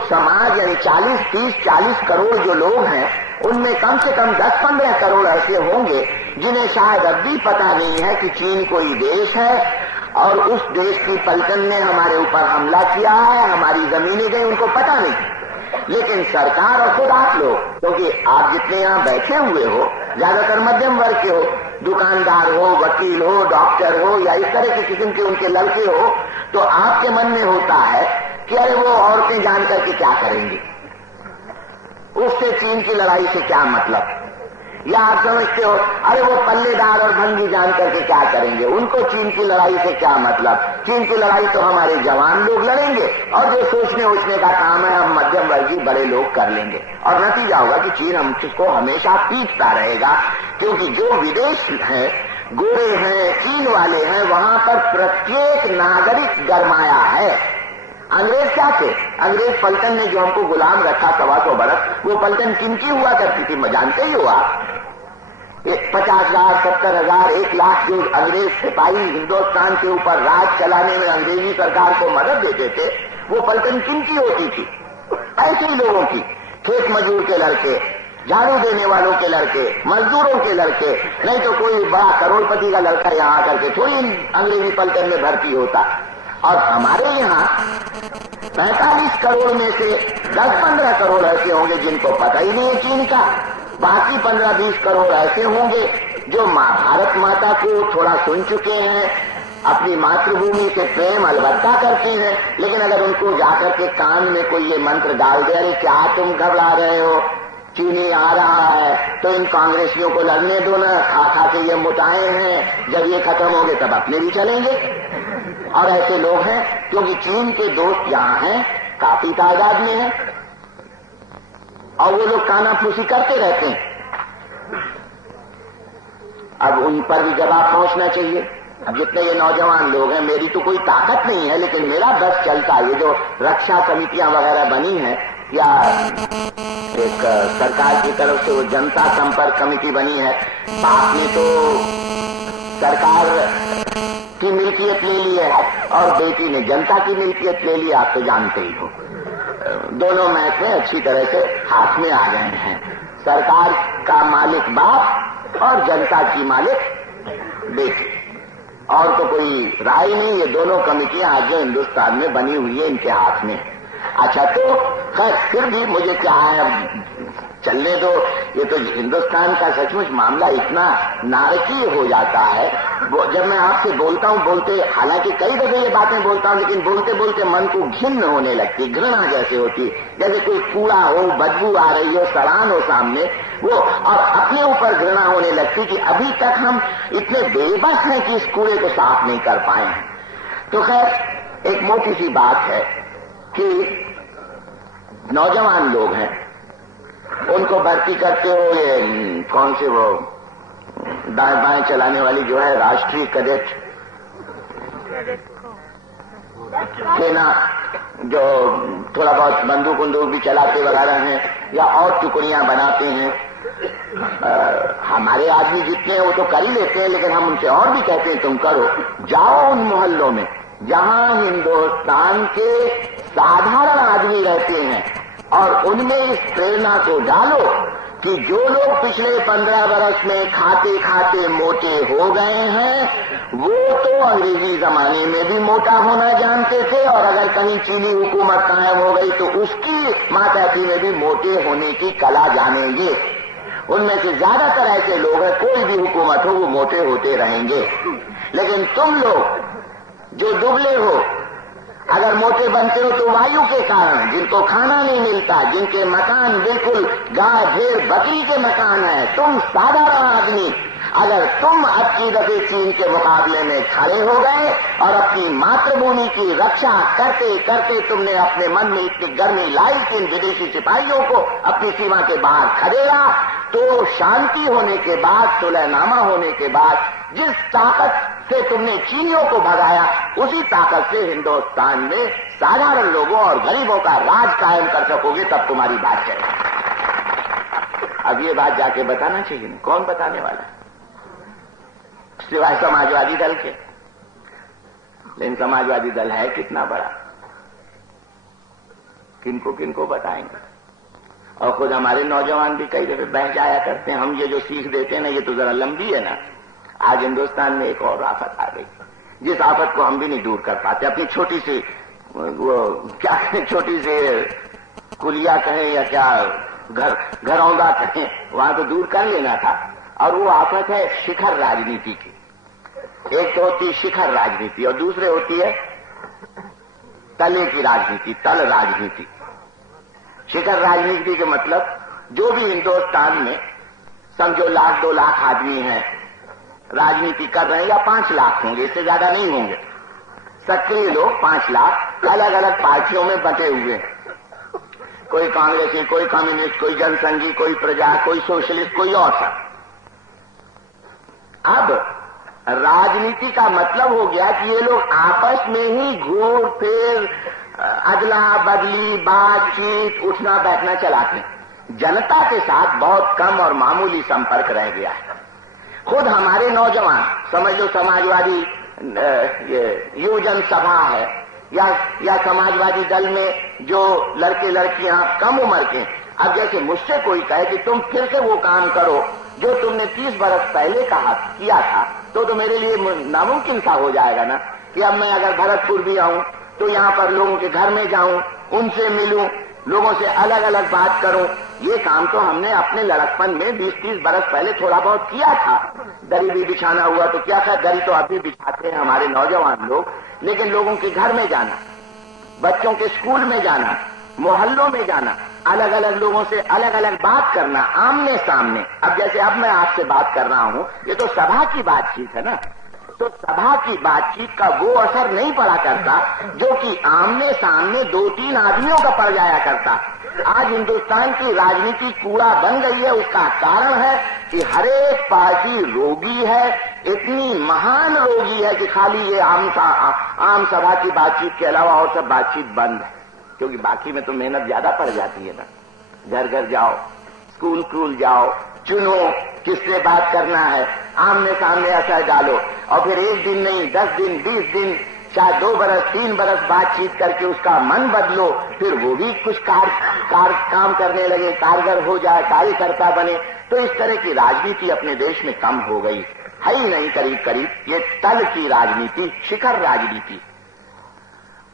समाज यानी 40 करोड़ जो लोग हैं, उनमें कम से कम 10-15 करोड़ ऐसे होंगे जिन्हें शायद अब भी पता नहीं है कि चीन कोई देश है और उस देश की पलटन ने हमारे ऊपर हमला किया है, हमारी जमीनें गई, उनको पता नहीं। लेकिन सरकार और खुद आप लोग, क्योंकि आप जितने यहाँ बैठे हुए हो ज्यादातर मध्यम वर्ग के हो, दुकानदार हो, वकील हो, डॉक्टर हो या इस तरह के किस्म के उनके लड़के हो, तो आपके मन में होता है कि अरे वो औरतें जान करके क्या करेंगी, उससे चीन की लड़ाई से क्या मतलब। या आप समझते हो अरे वो पल्लेदार और भंगी जान करके क्या करेंगे, उनको चीन की लड़ाई से क्या मतलब। चीन की लड़ाई तो हमारे जवान लोग लड़ेंगे और जो सोचने उचने का काम है हम मध्यम वर्गीय बड़े लोग कर लेंगे। और नतीजा होगा कि चीन हमको हमेशा पीटता रहेगा, क्योंकि जो विदेश है, गोरे हैं, चीन वाले हैं, वहां पर प्रत्येक नागरिक गरमाया है। अंग्रेज क्या थे? अंग्रेज पलटन ने जो हमको गुलाम रखा 125 बरस, वो पलटन किनकी हुआ करती थी जानते ही हो आप। 50,000, 70,000, 1 लाख जो अंग्रेज सिपाही हिंदुस्तान के ऊपर राज चलाने में अंग्रेजी सरकार को मदद देते थे, वो पलटन किनकी होती थी? ऐसे ही लोगों की, खेत मजदूर के लड़के, झाड़ू देने वालों के लड़के, मजदूरों के लड़के, नहीं तो कोई बड़ा करोड़पति का लड़का यहाँ आकर के थोड़ी अंग्रेजी पलटन में भर्ती होता। और हमारे यहाँ 45 करोड़ में से 10-15 करोड़ ऐसे होंगे जिनको पता ही नहीं है चीन का। बाकी 15-20 करोड़ ऐसे होंगे जो भारत माता को थोड़ा सुन चुके हैं, अपनी मातृभूमि से प्रेम अलबत्ता करते हैं, लेकिन अगर उनको जाकर के कान में कोई ये मंत्र डाल दे, अरे क्या तुम घबरा रहे हो, चीनी आ रहा है, तो इन कांग्रेसियों को लड़ने दो ना, खा खा के ये मोटाए हैं, जब ये खत्म होंगे तब अपने भी चलेंगे। और ऐसे लोग हैं क्योंकि चीन के दोस्त यहां हैं, काफी तादाद में हैं, और वो लोग कानाफूसी करते रहते हैं। अब उन पर भी जवाब पहुंचना चाहिए। अब जितने ये नौजवान लोग हैं, मेरी तो कोई ताकत नहीं है, लेकिन मेरा बस चलता है। ये जो रक्षा समितियां वगैरह बनी हैं, या एक सरकार की तरफ से वो जनता संपर्क कमेटी बनी है, बाप ने तो सरकार की मिल्कियत ले ली है और बेटी ने जनता की मिल्कियत ले ली। आप तो जानते ही हो, दोनों महकमे अच्छी तरह से हाथ में आ गए हैं। सरकार का मालिक बाप और जनता की मालिक बेटी, और तो कोई राय नहीं। ये दोनों कमेटियां आज जो हिंदुस्तान में बनी हुई है, इनके हाथ में। अच्छा, तो खैर फिर भी मुझे क्या है, अब चलने दो। ये तो हिंदुस्तान का सचमुच मामला इतना नारकीय हो जाता है। जब मैं आपसे बोलता हूं, हालांकि कई दफे ये बातें बोलता हूं, लेकिन बोलते बोलते मन को घिन्न होने लगती, घृणा जैसे होती, जैसे कोई कूड़ा हो, बदबू आ रही हो, सड़ान हो सामने, वो और अपने ऊपर घृणा होने लगती कि अभी तक हम इतने बेबस हैं कि इस कूड़े को साफ नहीं कर पाए हैं। तो खैर एक मोटी सी बात है कि नौजवान लोग हैं, उनको भर्ती करते हो, ये कौन से वो दाएं बाएं चलाने वाली जो है राष्ट्रीय कैडेट सेना, जो थोड़ा बहुत बंदूक बंदूक भी चलाते वगैरह हैं, या और टुकड़ियां बनाते हैं। हमारे आदमी जितने हैं वो तो कर ही लेते हैं, लेकिन हम उनसे और भी कहते हैं तुम करो। जाओ उन मोहल्लों में जहां हिंदुस्तान के साधारण आदमी रहते हैं, और उनमें इस प्रेरणा को डालो कि जो लोग पिछले 15 वर्ष में खाते खाते मोटे हो गए हैं, वो तो अंग्रेजी जमाने में भी मोटा होना जानते थे, और अगर कहीं चीनी हुकूमत कायम हो गई तो उसकी मातहती में भी मोटे होने की कला जानेंगे। उनमें से ज्यादातर ऐसे लोग हैं, कोई भी हुकूमत हो वो मोटे होते रहेंगे। लेकिन तुम लोग जो दुबले हो, अगर मोटे बनते हो तो वायु के कारण, जिनको खाना नहीं मिलता, जिनके मकान बिल्कुल गाय भेड़ बकरी के मकान है, तुम साधारण आदमी, अगर तुम अब की दफे चीन के मुकाबले में खड़े हो गए और अपनी मातृभूमि की रक्षा करते करते तुमने अपने मन में इतनी गर्मी लाई कि इन विदेशी सिपाहियों को अपनी सीमा के बाहर खदेड़ा, तो शांति होने के बाद, सुलहनामा होने के बाद जिस ताकत से तुमने चीनियों को भगाया, उसी ताकत से हिंदुस्तान में साधारण लोगों और गरीबों का राज कायम कर सकोगे, तब तुम्हारी बात चलेगी। अब ये बात जाके बताना चाहिए, कौन बताने वाला सिवाय समाजवादी दल के। लेकिन समाजवादी दल है कितना बड़ा, किनको किनको बताएंगे। और खुद हमारे नौजवान भी कई दफे बह जाया करते हैं। हम ये जो सीख देते हैं ना, ये तो जरा लंबी है ना। आज हिंदुस्तान में एक और आफत आ गई, जिस आफत को हम भी नहीं दूर कर पाते। अपनी छोटी सी वो क्या कहें, छोटी सी कुलिया कहें या क्या घरौंदा कहें, वहां तो दूर कर लेना था। और वो आफत है शिखर राजनीति की। एक तो होती है शिखर राजनीति और दूसरे होती है तले की राजनीति, तल राजनीति। शिखर राजनीति के मतलब जो भी हिंदुस्तान में समझो 1-2 लाख आदमी हैं, राजनीति कर रहे हैं, या 5 लाख होंगे, इससे ज्यादा नहीं होंगे। सक्रिय लोग 5 लाख अलग अलग पार्टियों में बंटे हुए, कोई कांग्रेसी, कोई कम्युनिस्ट, कोई जनसंघी, कोई प्रजा, कोई सोशलिस्ट, कोई और सब। अब राजनीति का मतलब हो गया कि ये लोग आपस में ही घूर फिर अदला बदली बातचीत उठना बैठना चलाते हैं। जनता के साथ बहुत कम और मामूली संपर्क रह गया है। खुद हमारे नौजवान समझ लो, समाजवादी युवजन सभा है या समाजवादी दल में जो लड़के लड़कियां कम उम्र के, अब जैसे मुझसे कोई कहे कि तुम फिर से वो काम करो जो तुमने 30 बरस पहले किया था, तो मेरे लिए नामुमकिन सा हो जाएगा ना कि अब मैं अगर भरतपुर भी आऊं तो यहां पर लोगों के घर में जाऊं, उनसे मिलूं, लोगों से अलग अलग बात करूं। ये काम तो हमने अपने लड़कपन में 20-30 बरस पहले थोड़ा बहुत किया था। दरी भी बिछाना हुआ तो क्या था, दरी तो अभी बिछाते हैं हमारे नौजवान लोग, लेकिन लोगों के घर में जाना, बच्चों के स्कूल में जाना, मोहल्लों में जाना, अलग अलग लोगों से अलग अलग बात करना, आमने सामने। अब जैसे अब मैं आपसे बात कर रहा हूं, ये तो सभा की बातचीत है ना, तो सभा की बातचीत का वो असर नहीं पड़ा करता जो कि आमने सामने 2-3 आदमियों का पड़ जाया करता। आज हिंदुस्तान की राजनीति कूड़ा बन गई है। उसका कारण है कि हर एक पार्टी रोगी है, इतनी महान रोगी है कि खाली ये आम सभा की बातचीत के अलावा और सब बातचीत बंद है, क्योंकि बाकी में तो मेहनत ज्यादा पड़ जाती है ना। घर घर जाओ, स्कूल जाओ, चुनो किससे बात करना है, आमने सामने असर डालो, और फिर 1 दिन नहीं 10 दिन 20 दिन चाहे 2 बरस 3 बरस बातचीत करके उसका मन बदलो, फिर वो भी कुछ काम करने लगे, कारगर हो जाए, कार्यकर्ता बने। तो इस तरह की राजनीति अपने देश में कम हो गई है ही नहीं। करीब करीब ये तल की राजनीति, शिखर राजनीति।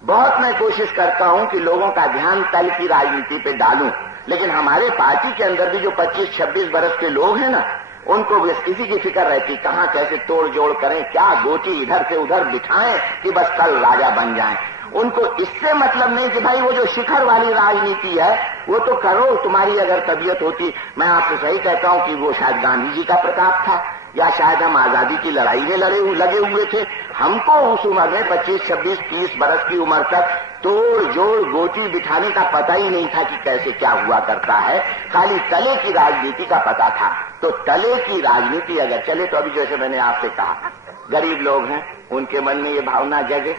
बहुत मैं कोशिश करता हूं कि लोगों का ध्यान तल की राजनीति पे डालूं, लेकिन हमारे पार्टी के अंदर भी जो 25-26 बरस के लोग हैं ना, उनको बस इसी की फिक्र रहती, कहां कैसे तोड़ जोड़ करें, क्या गोटी इधर से उधर बिठाएं कि बस कल राजा बन जाएं। उनको इससे मतलब नहीं कि भाई वो जो शिखर वाली राजनीति है वो तो करो, तुम्हारी अगर तबीयत होती। मैं आपसे सही कहता हूं कि वो शायद गांधी जी का प्रताप था, या शायद हम आजादी की लड़ाई में लगे हुए थे। हमको उस उम्र में 25, 26, 30 बरस की उम्र तक तोड़ जोड़ गोटी बिठाने का पता ही नहीं था कि कैसे क्या हुआ करता है, खाली तले की राजनीति का पता था। तो तले की राजनीति अगर चले तो अभी जैसे मैंने आपसे कहा, गरीब लोग हैं, उनके मन में ये भावना जगे,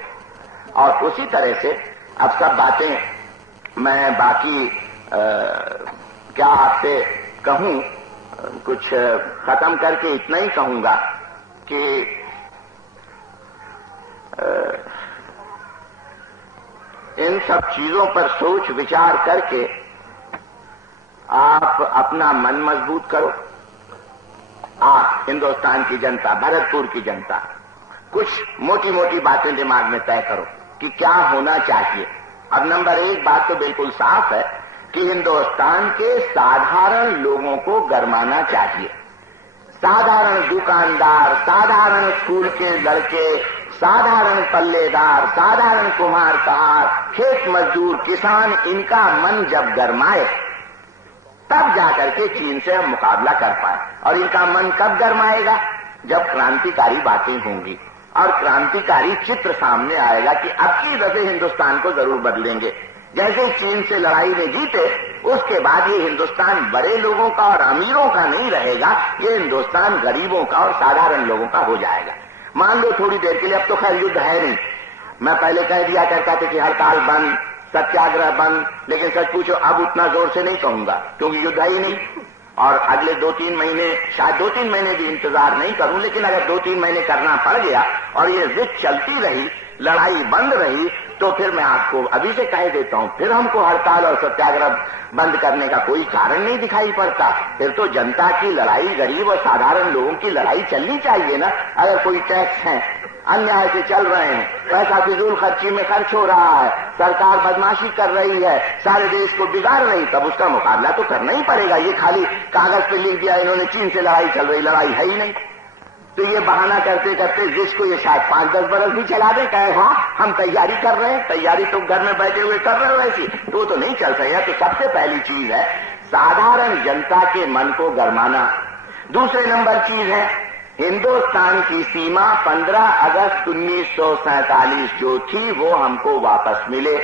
और उसी तरह से अब सब बातें मैं बाकी क्या आपसे कहूं, कुछ खत्म करके इतना ही कहूंगा कि इन सब चीजों पर सोच विचार करके आप अपना मन मजबूत करो। आप हिंदुस्तान की जनता, भरतपुर की जनता, कुछ मोटी मोटी बातें दिमाग में तय करो कि क्या होना चाहिए। अब नंबर 1 बात तो बिल्कुल साफ है कि हिंदुस्तान के साधारण लोगों को गरमाना चाहिए। साधारण दुकानदार, साधारण स्कूल के लड़के, साधारण पल्लेदार, साधारण कुम्हारकार, खेत मजदूर, किसान, इनका मन जब गरमाए तब जाकर के चीन से हम मुकाबला कर पाए। और इनका मन कब गरमाएगा? जब क्रांतिकारी बातें होंगी और क्रांतिकारी चित्र सामने आएगा कि अब की दफे हिंदुस्तान को जरूर बदलेंगे। जैसे चीन से लड़ाई में जीते, उसके बाद ये हिंदुस्तान बड़े लोगों का और अमीरों का नहीं रहेगा, ये हिंदुस्तान गरीबों का और साधारण लोगों का हो जाएगा। मान लो थोड़ी देर के लिए, अब तो खैर युद्ध है नहीं, मैं पहले कह दिया करता था कि हड़ताल बंद, सत्याग्रह बंद, लेकिन सच पूछो अब उतना जोर से नहीं कहूंगा क्योंकि युद्ध है ही नहीं। और अगले 2-3 महीने, शायद 2-3 महीने भी इंतजार नहीं करूं, लेकिन अगर 2-3 महीने करना पड़ गया और ये जिद चलती रही, लड़ाई बंद रही, तो फिर मैं आपको अभी से कह देता हूं, फिर हमको हड़ताल और सत्याग्रह बंद करने का कोई कारण नहीं दिखाई पड़ता। फिर तो जनता की लड़ाई, गरीब और साधारण लोगों की लड़ाई चलनी चाहिए ना। अगर कोई टैक्स है, अन्याय से चल रहे हैं, पैसा फिजूल खर्ची में खर्च हो रहा है, सरकार बदमाशी कर रही है, सारे देश को बिगाड़ रही, तब उसका मुकाबला तो करना ही पड़ेगा। ये खाली कागज पे लिख दिया इन्होंने चीन से लड़ाई चल रही, लड़ाई है ही नहीं, तो ये बहाना करते करते जिसको ये शायद 5-10 बरस भी चला दे, कहे हाँ हम तैयारी कर रहे हैं, तैयारी तो घर में बैठे हुए कर रहे हो ऐसी, तो वो तो नहीं चल सकेगा। तो सबसे पहली चीज है साधारण जनता के मन को गरमाना। दूसरे नंबर चीज है हिंदुस्तान की सीमा 15 अगस्त 1947 जो थी वो हमको वापस मिले।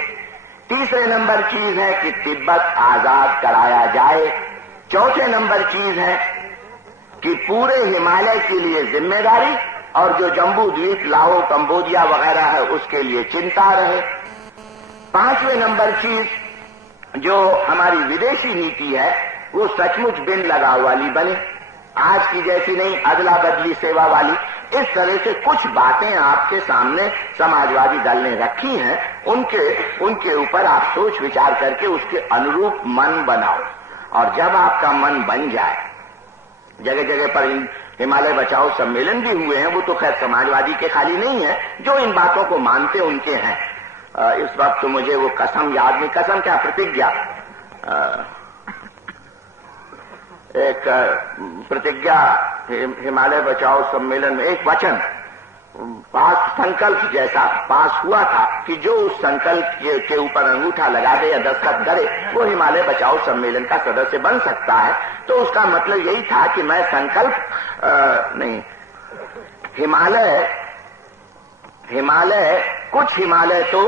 तीसरे नंबर चीज है कि तिब्बत आजाद कराया जाए। चौथे नंबर चीज है कि पूरे हिमालय के लिए जिम्मेदारी और जो जम्बू द्वीप, लाओ, कंबोडिया वगैरह है उसके लिए चिंता रहे। पांचवें नंबर चीज जो हमारी विदेशी नीति है वो सचमुच बिन लगाव वाली बने, आज की जैसी नहीं अदला बदली सेवा वाली। इस तरह से कुछ बातें आपके सामने समाजवादी दल ने रखी हैं, उनके ऊपर आप सोच विचार करके उसके अनुरूप मन बनाओ। और जब आपका मन बन जाए, जगह जगह पर हिमालय बचाओ सम्मेलन भी हुए हैं, वो तो खैर समाजवादी के खाली नहीं है, जो इन बातों को मानते उनके हैं। इस वक्त तो मुझे वो कसम याद नहीं, कसम क्या, प्रतिज्ञा, एक प्रतिज्ञा हिमालय बचाओ सम्मेलन में एक वचन पास, संकल्प जैसा पास हुआ था कि जो उस संकल्प के ऊपर अंगूठा लगा दे या दस्तखत करे वो हिमालय बचाओ सम्मेलन का सदस्य बन सकता है। तो उसका मतलब यही था कि मैं संकल्प नहीं, हिमालय हिमालय, कुछ हिमालय तो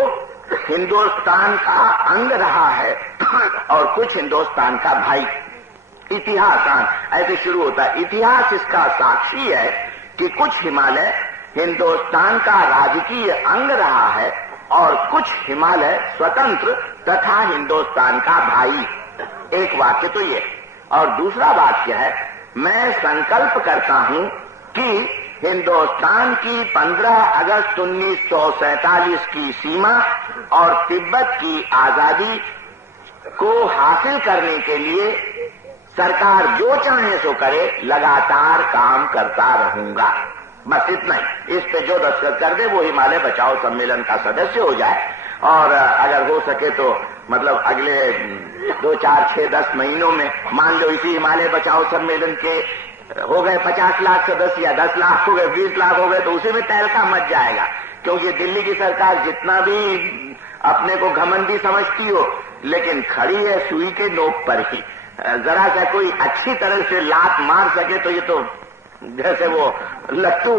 हिंदुस्तान का अंग रहा है और कुछ हिंदुस्तान का भाई। इतिहास ऐसे शुरू होता है। इतिहास इसका साक्षी है कि कुछ हिमालय हिंदुस्तान का राजकीय अंग रहा है और कुछ हिमालय स्वतंत्र तथा हिंदुस्तान का भाई। एक वाक्य तो ये, और दूसरा वाक्य है, मैं संकल्प करता हूं कि हिंदुस्तान की 15 अगस्त 1947 की सीमा और तिब्बत की आजादी को हासिल करने के लिए सरकार जो चाहे सो करे, लगातार काम करता रहूंगा। बस इतना ही। इस पे जो दस्तखत कर दे वो हिमालय बचाओ सम्मेलन का सदस्य हो जाए, और अगर हो सके तो मतलब अगले 2, 4, 6, 10 महीनों में मान लो इसी हिमालय बचाओ सम्मेलन के हो गए 50 लाख सदस्य या 10 लाख हो गए, 20 लाख हो गए, तो उसी में तहलका मच जाएगा। क्योंकि दिल्ली की सरकार जितना भी अपने को घमंडी समझती हो, लेकिन खड़ी है सुई के नोक पर ही। जरा सा कोई अच्छी तरह से लात मार सके तो ये तो जैसे वो लट्टू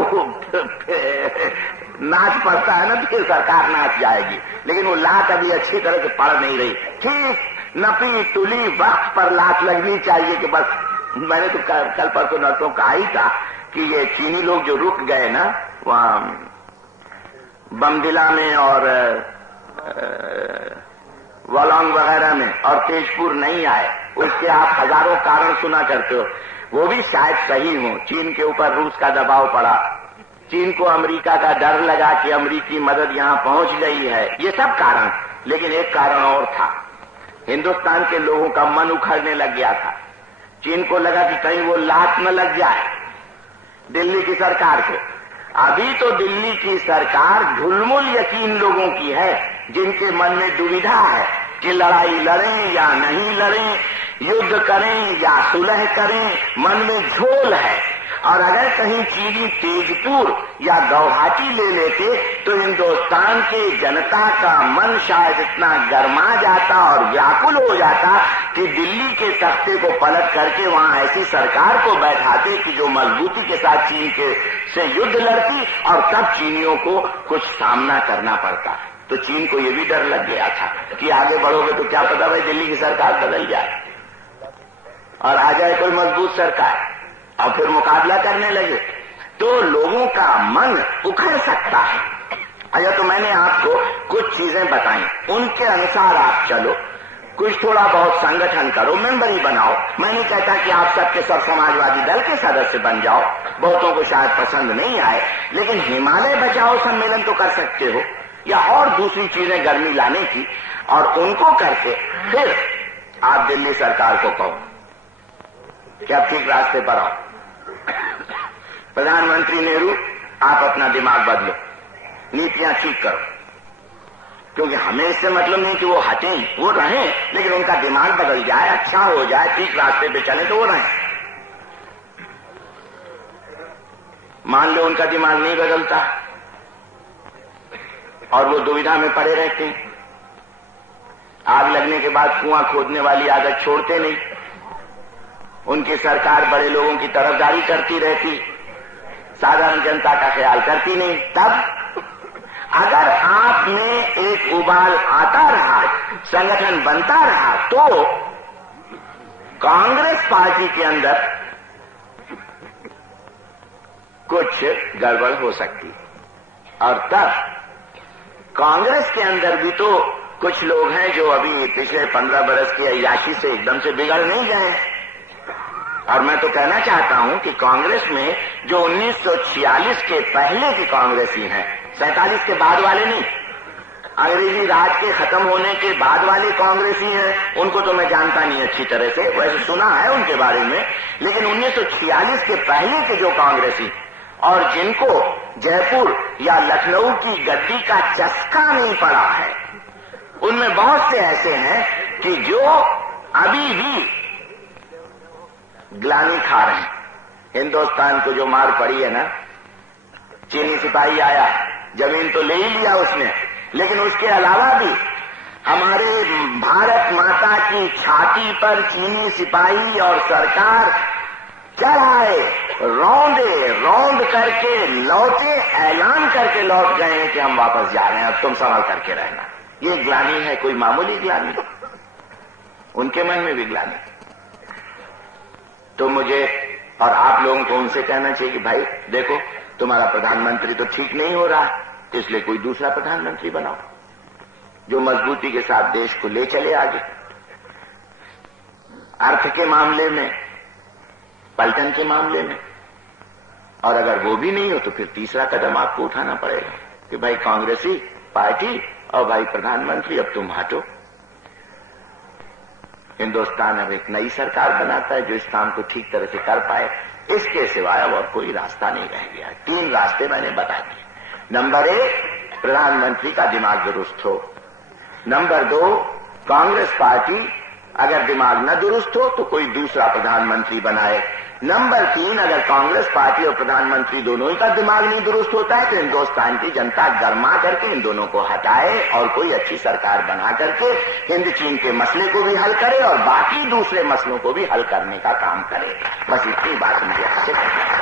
नाच पड़ता है ना, तो सरकार नाच जाएगी। लेकिन वो लात अभी अच्छी तरह से पड़ नहीं रही। ठीक नपी तुली वक्त पर लात लगनी चाहिए कि बस। मैंने तो कल परसों नर्सों कहा ही था कि ये चीनी लोग जो रुक गए ना वहां बमदिला में और वलोंग वगैरह में, और तेजपुर नहीं आए, उसके आप हजारों कारण सुना करते हो। वो भी शायद सही हो। चीन के ऊपर रूस का दबाव पड़ा, चीन को अमेरिका का डर लगा कि अमेरिकी मदद यहां पहुंच गई है, ये सब कारण। लेकिन एक कारण और था, हिंदुस्तान के लोगों का मन उखड़ने लग गया था। चीन को लगा कि कहीं वो लात न लग जाए दिल्ली की सरकार को। अभी तो दिल्ली की सरकार ढुलमुल यकीन लोगों की है, जिनके मन में दुविधा है कि लड़ाई लड़ें या नहीं लड़ें, युद्ध करें या सुलह करें, मन में झोल है। और अगर कहीं चीनी तेजपुर या गौहाटी ले लेते तो हिंदुस्तान के जनता का मन शायद इतना गर्मा जाता और व्याकुल हो जाता कि दिल्ली के तख्ते को पलट करके वहां ऐसी सरकार को बैठाते कि जो मजबूती के साथ चीन के से युद्ध लड़ती, और तब चीनियों को कुछ सामना करना पड़ता। तो चीन को यह भी डर लग गया था कि आगे बढ़ोगे तो क्या पता भाई दिल्ली की सरकार बदल जाए और आ जाए कोई मजबूत सरकार, और फिर मुकाबला करने लगे तो लोगों का मन उखड़ सकता है। अच्छा, तो मैंने आपको कुछ चीजें बताई, उनके अनुसार आप चलो, कुछ थोड़ा बहुत संगठन करो, मेंबर ही बनाओ। मैं नहीं कहता कि आप सबके सब समाजवादी दल के सदस्य बन जाओ, बहुतों को शायद पसंद नहीं आए, लेकिन हिमालय बचाओ सम्मेलन तो कर सकते हो, या और दूसरी चीजें गर्मी लाने की, और उनको करके फिर आप दिल्ली सरकार को कहो कि आप ठीक रास्ते पर आओ। प्रधानमंत्री नेहरू, आप अपना दिमाग बदलो, नीतियां ठीक करो, क्योंकि हमें इससे मतलब नहीं कि वो हटें, वो रहें, लेकिन उनका दिमाग बदल जाए, अच्छा हो जाए, ठीक रास्ते पे चले तो वो रहें। मान लो उनका दिमाग नहीं बदलता और वो दुविधा में पड़े रहते हैं, आग लगने के बाद कुआं खोदने वाली आदत छोड़ते नहीं, उनकी सरकार बड़े लोगों की तरफदारी करती रहती, साधारण जनता का ख्याल करती नहीं। तब अगर आप में एक उबाल आता रहा, संगठन बनता रहा, तो कांग्रेस पार्टी के अंदर कुछ गड़बड़ हो सकती, और तब कांग्रेस के अंदर भी तो कुछ लोग हैं जो अभी पिछले 15 बरस की अय्याशी से एकदम से बिगड़ नहीं गए। और मैं तो कहना चाहता हूं कि कांग्रेस में जो 1946 के पहले के कांग्रेसी हैं, 47 के बाद वाले नहीं, अंग्रेजी राज के खत्म होने के बाद वाले कांग्रेसी हैं, उनको तो मैं जानता नहीं अच्छी तरह से, वैसे सुना है उनके बारे में, लेकिन 1946 के पहले के जो कांग्रेसी और जिनको जयपुर या लखनऊ की गद्दी का चस्का नहीं पड़ा है, उनमें बहुत से ऐसे हैं कि जो अभी भी ग्लानि खा रहे हैं। हिंदुस्तान को जो मार पड़ी है ना, चीनी सिपाही आया, जमीन तो ले ही लिया उसने, लेकिन उसके अलावा भी हमारे भारत माता की छाती पर चीनी सिपाही और सरकार चढ़ाए, रौंदे रौंद करके लौटे, ऐलान करके लौट गए हैं कि हम वापस जा रहे हैं, अब तुम संभल करके रहना। ये ग्लानि है, कोई मामूली ग्लानि, उनके मन में भी ग्लानि। तो मुझे और आप लोगों को उनसे कहना चाहिए कि भाई देखो, तुम्हारा प्रधानमंत्री तो ठीक नहीं हो रहा है, इसलिए कोई दूसरा प्रधानमंत्री बनाओ जो मजबूती के साथ देश को ले चले आगे, अर्थ के मामले में, पलटन के मामले में। और अगर वो भी नहीं हो तो फिर तीसरा कदम आपको उठाना पड़ेगा कि भाई कांग्रेसी पार्टी और भाई प्रधानमंत्री अब तुम हटो। हिंदुस्तान अब एक नई सरकार बनाता है जो इस काम को ठीक तरह से कर पाए, इसके सिवाय अब और कोई रास्ता नहीं रह गया। 3 रास्ते मैंने बता दिए। नंबर 1, प्रधानमंत्री का दिमाग दुरुस्त हो। नंबर 2, कांग्रेस पार्टी अगर दिमाग न दुरुस्त हो तो कोई दूसरा प्रधानमंत्री बनाए। नंबर 3, अगर कांग्रेस पार्टी और प्रधानमंत्री दोनों ही का दिमाग नहीं दुरुस्त होता है तो हिंदुस्तान की जनता गरमा करके इन दोनों को हटाए और कोई अच्छी सरकार बना करके हिंद चीन के मसले को भी हल करे और बाकी दूसरे मसलों को भी हल करने का काम करे। बस इतनी बात मुझे आपसे करनी है।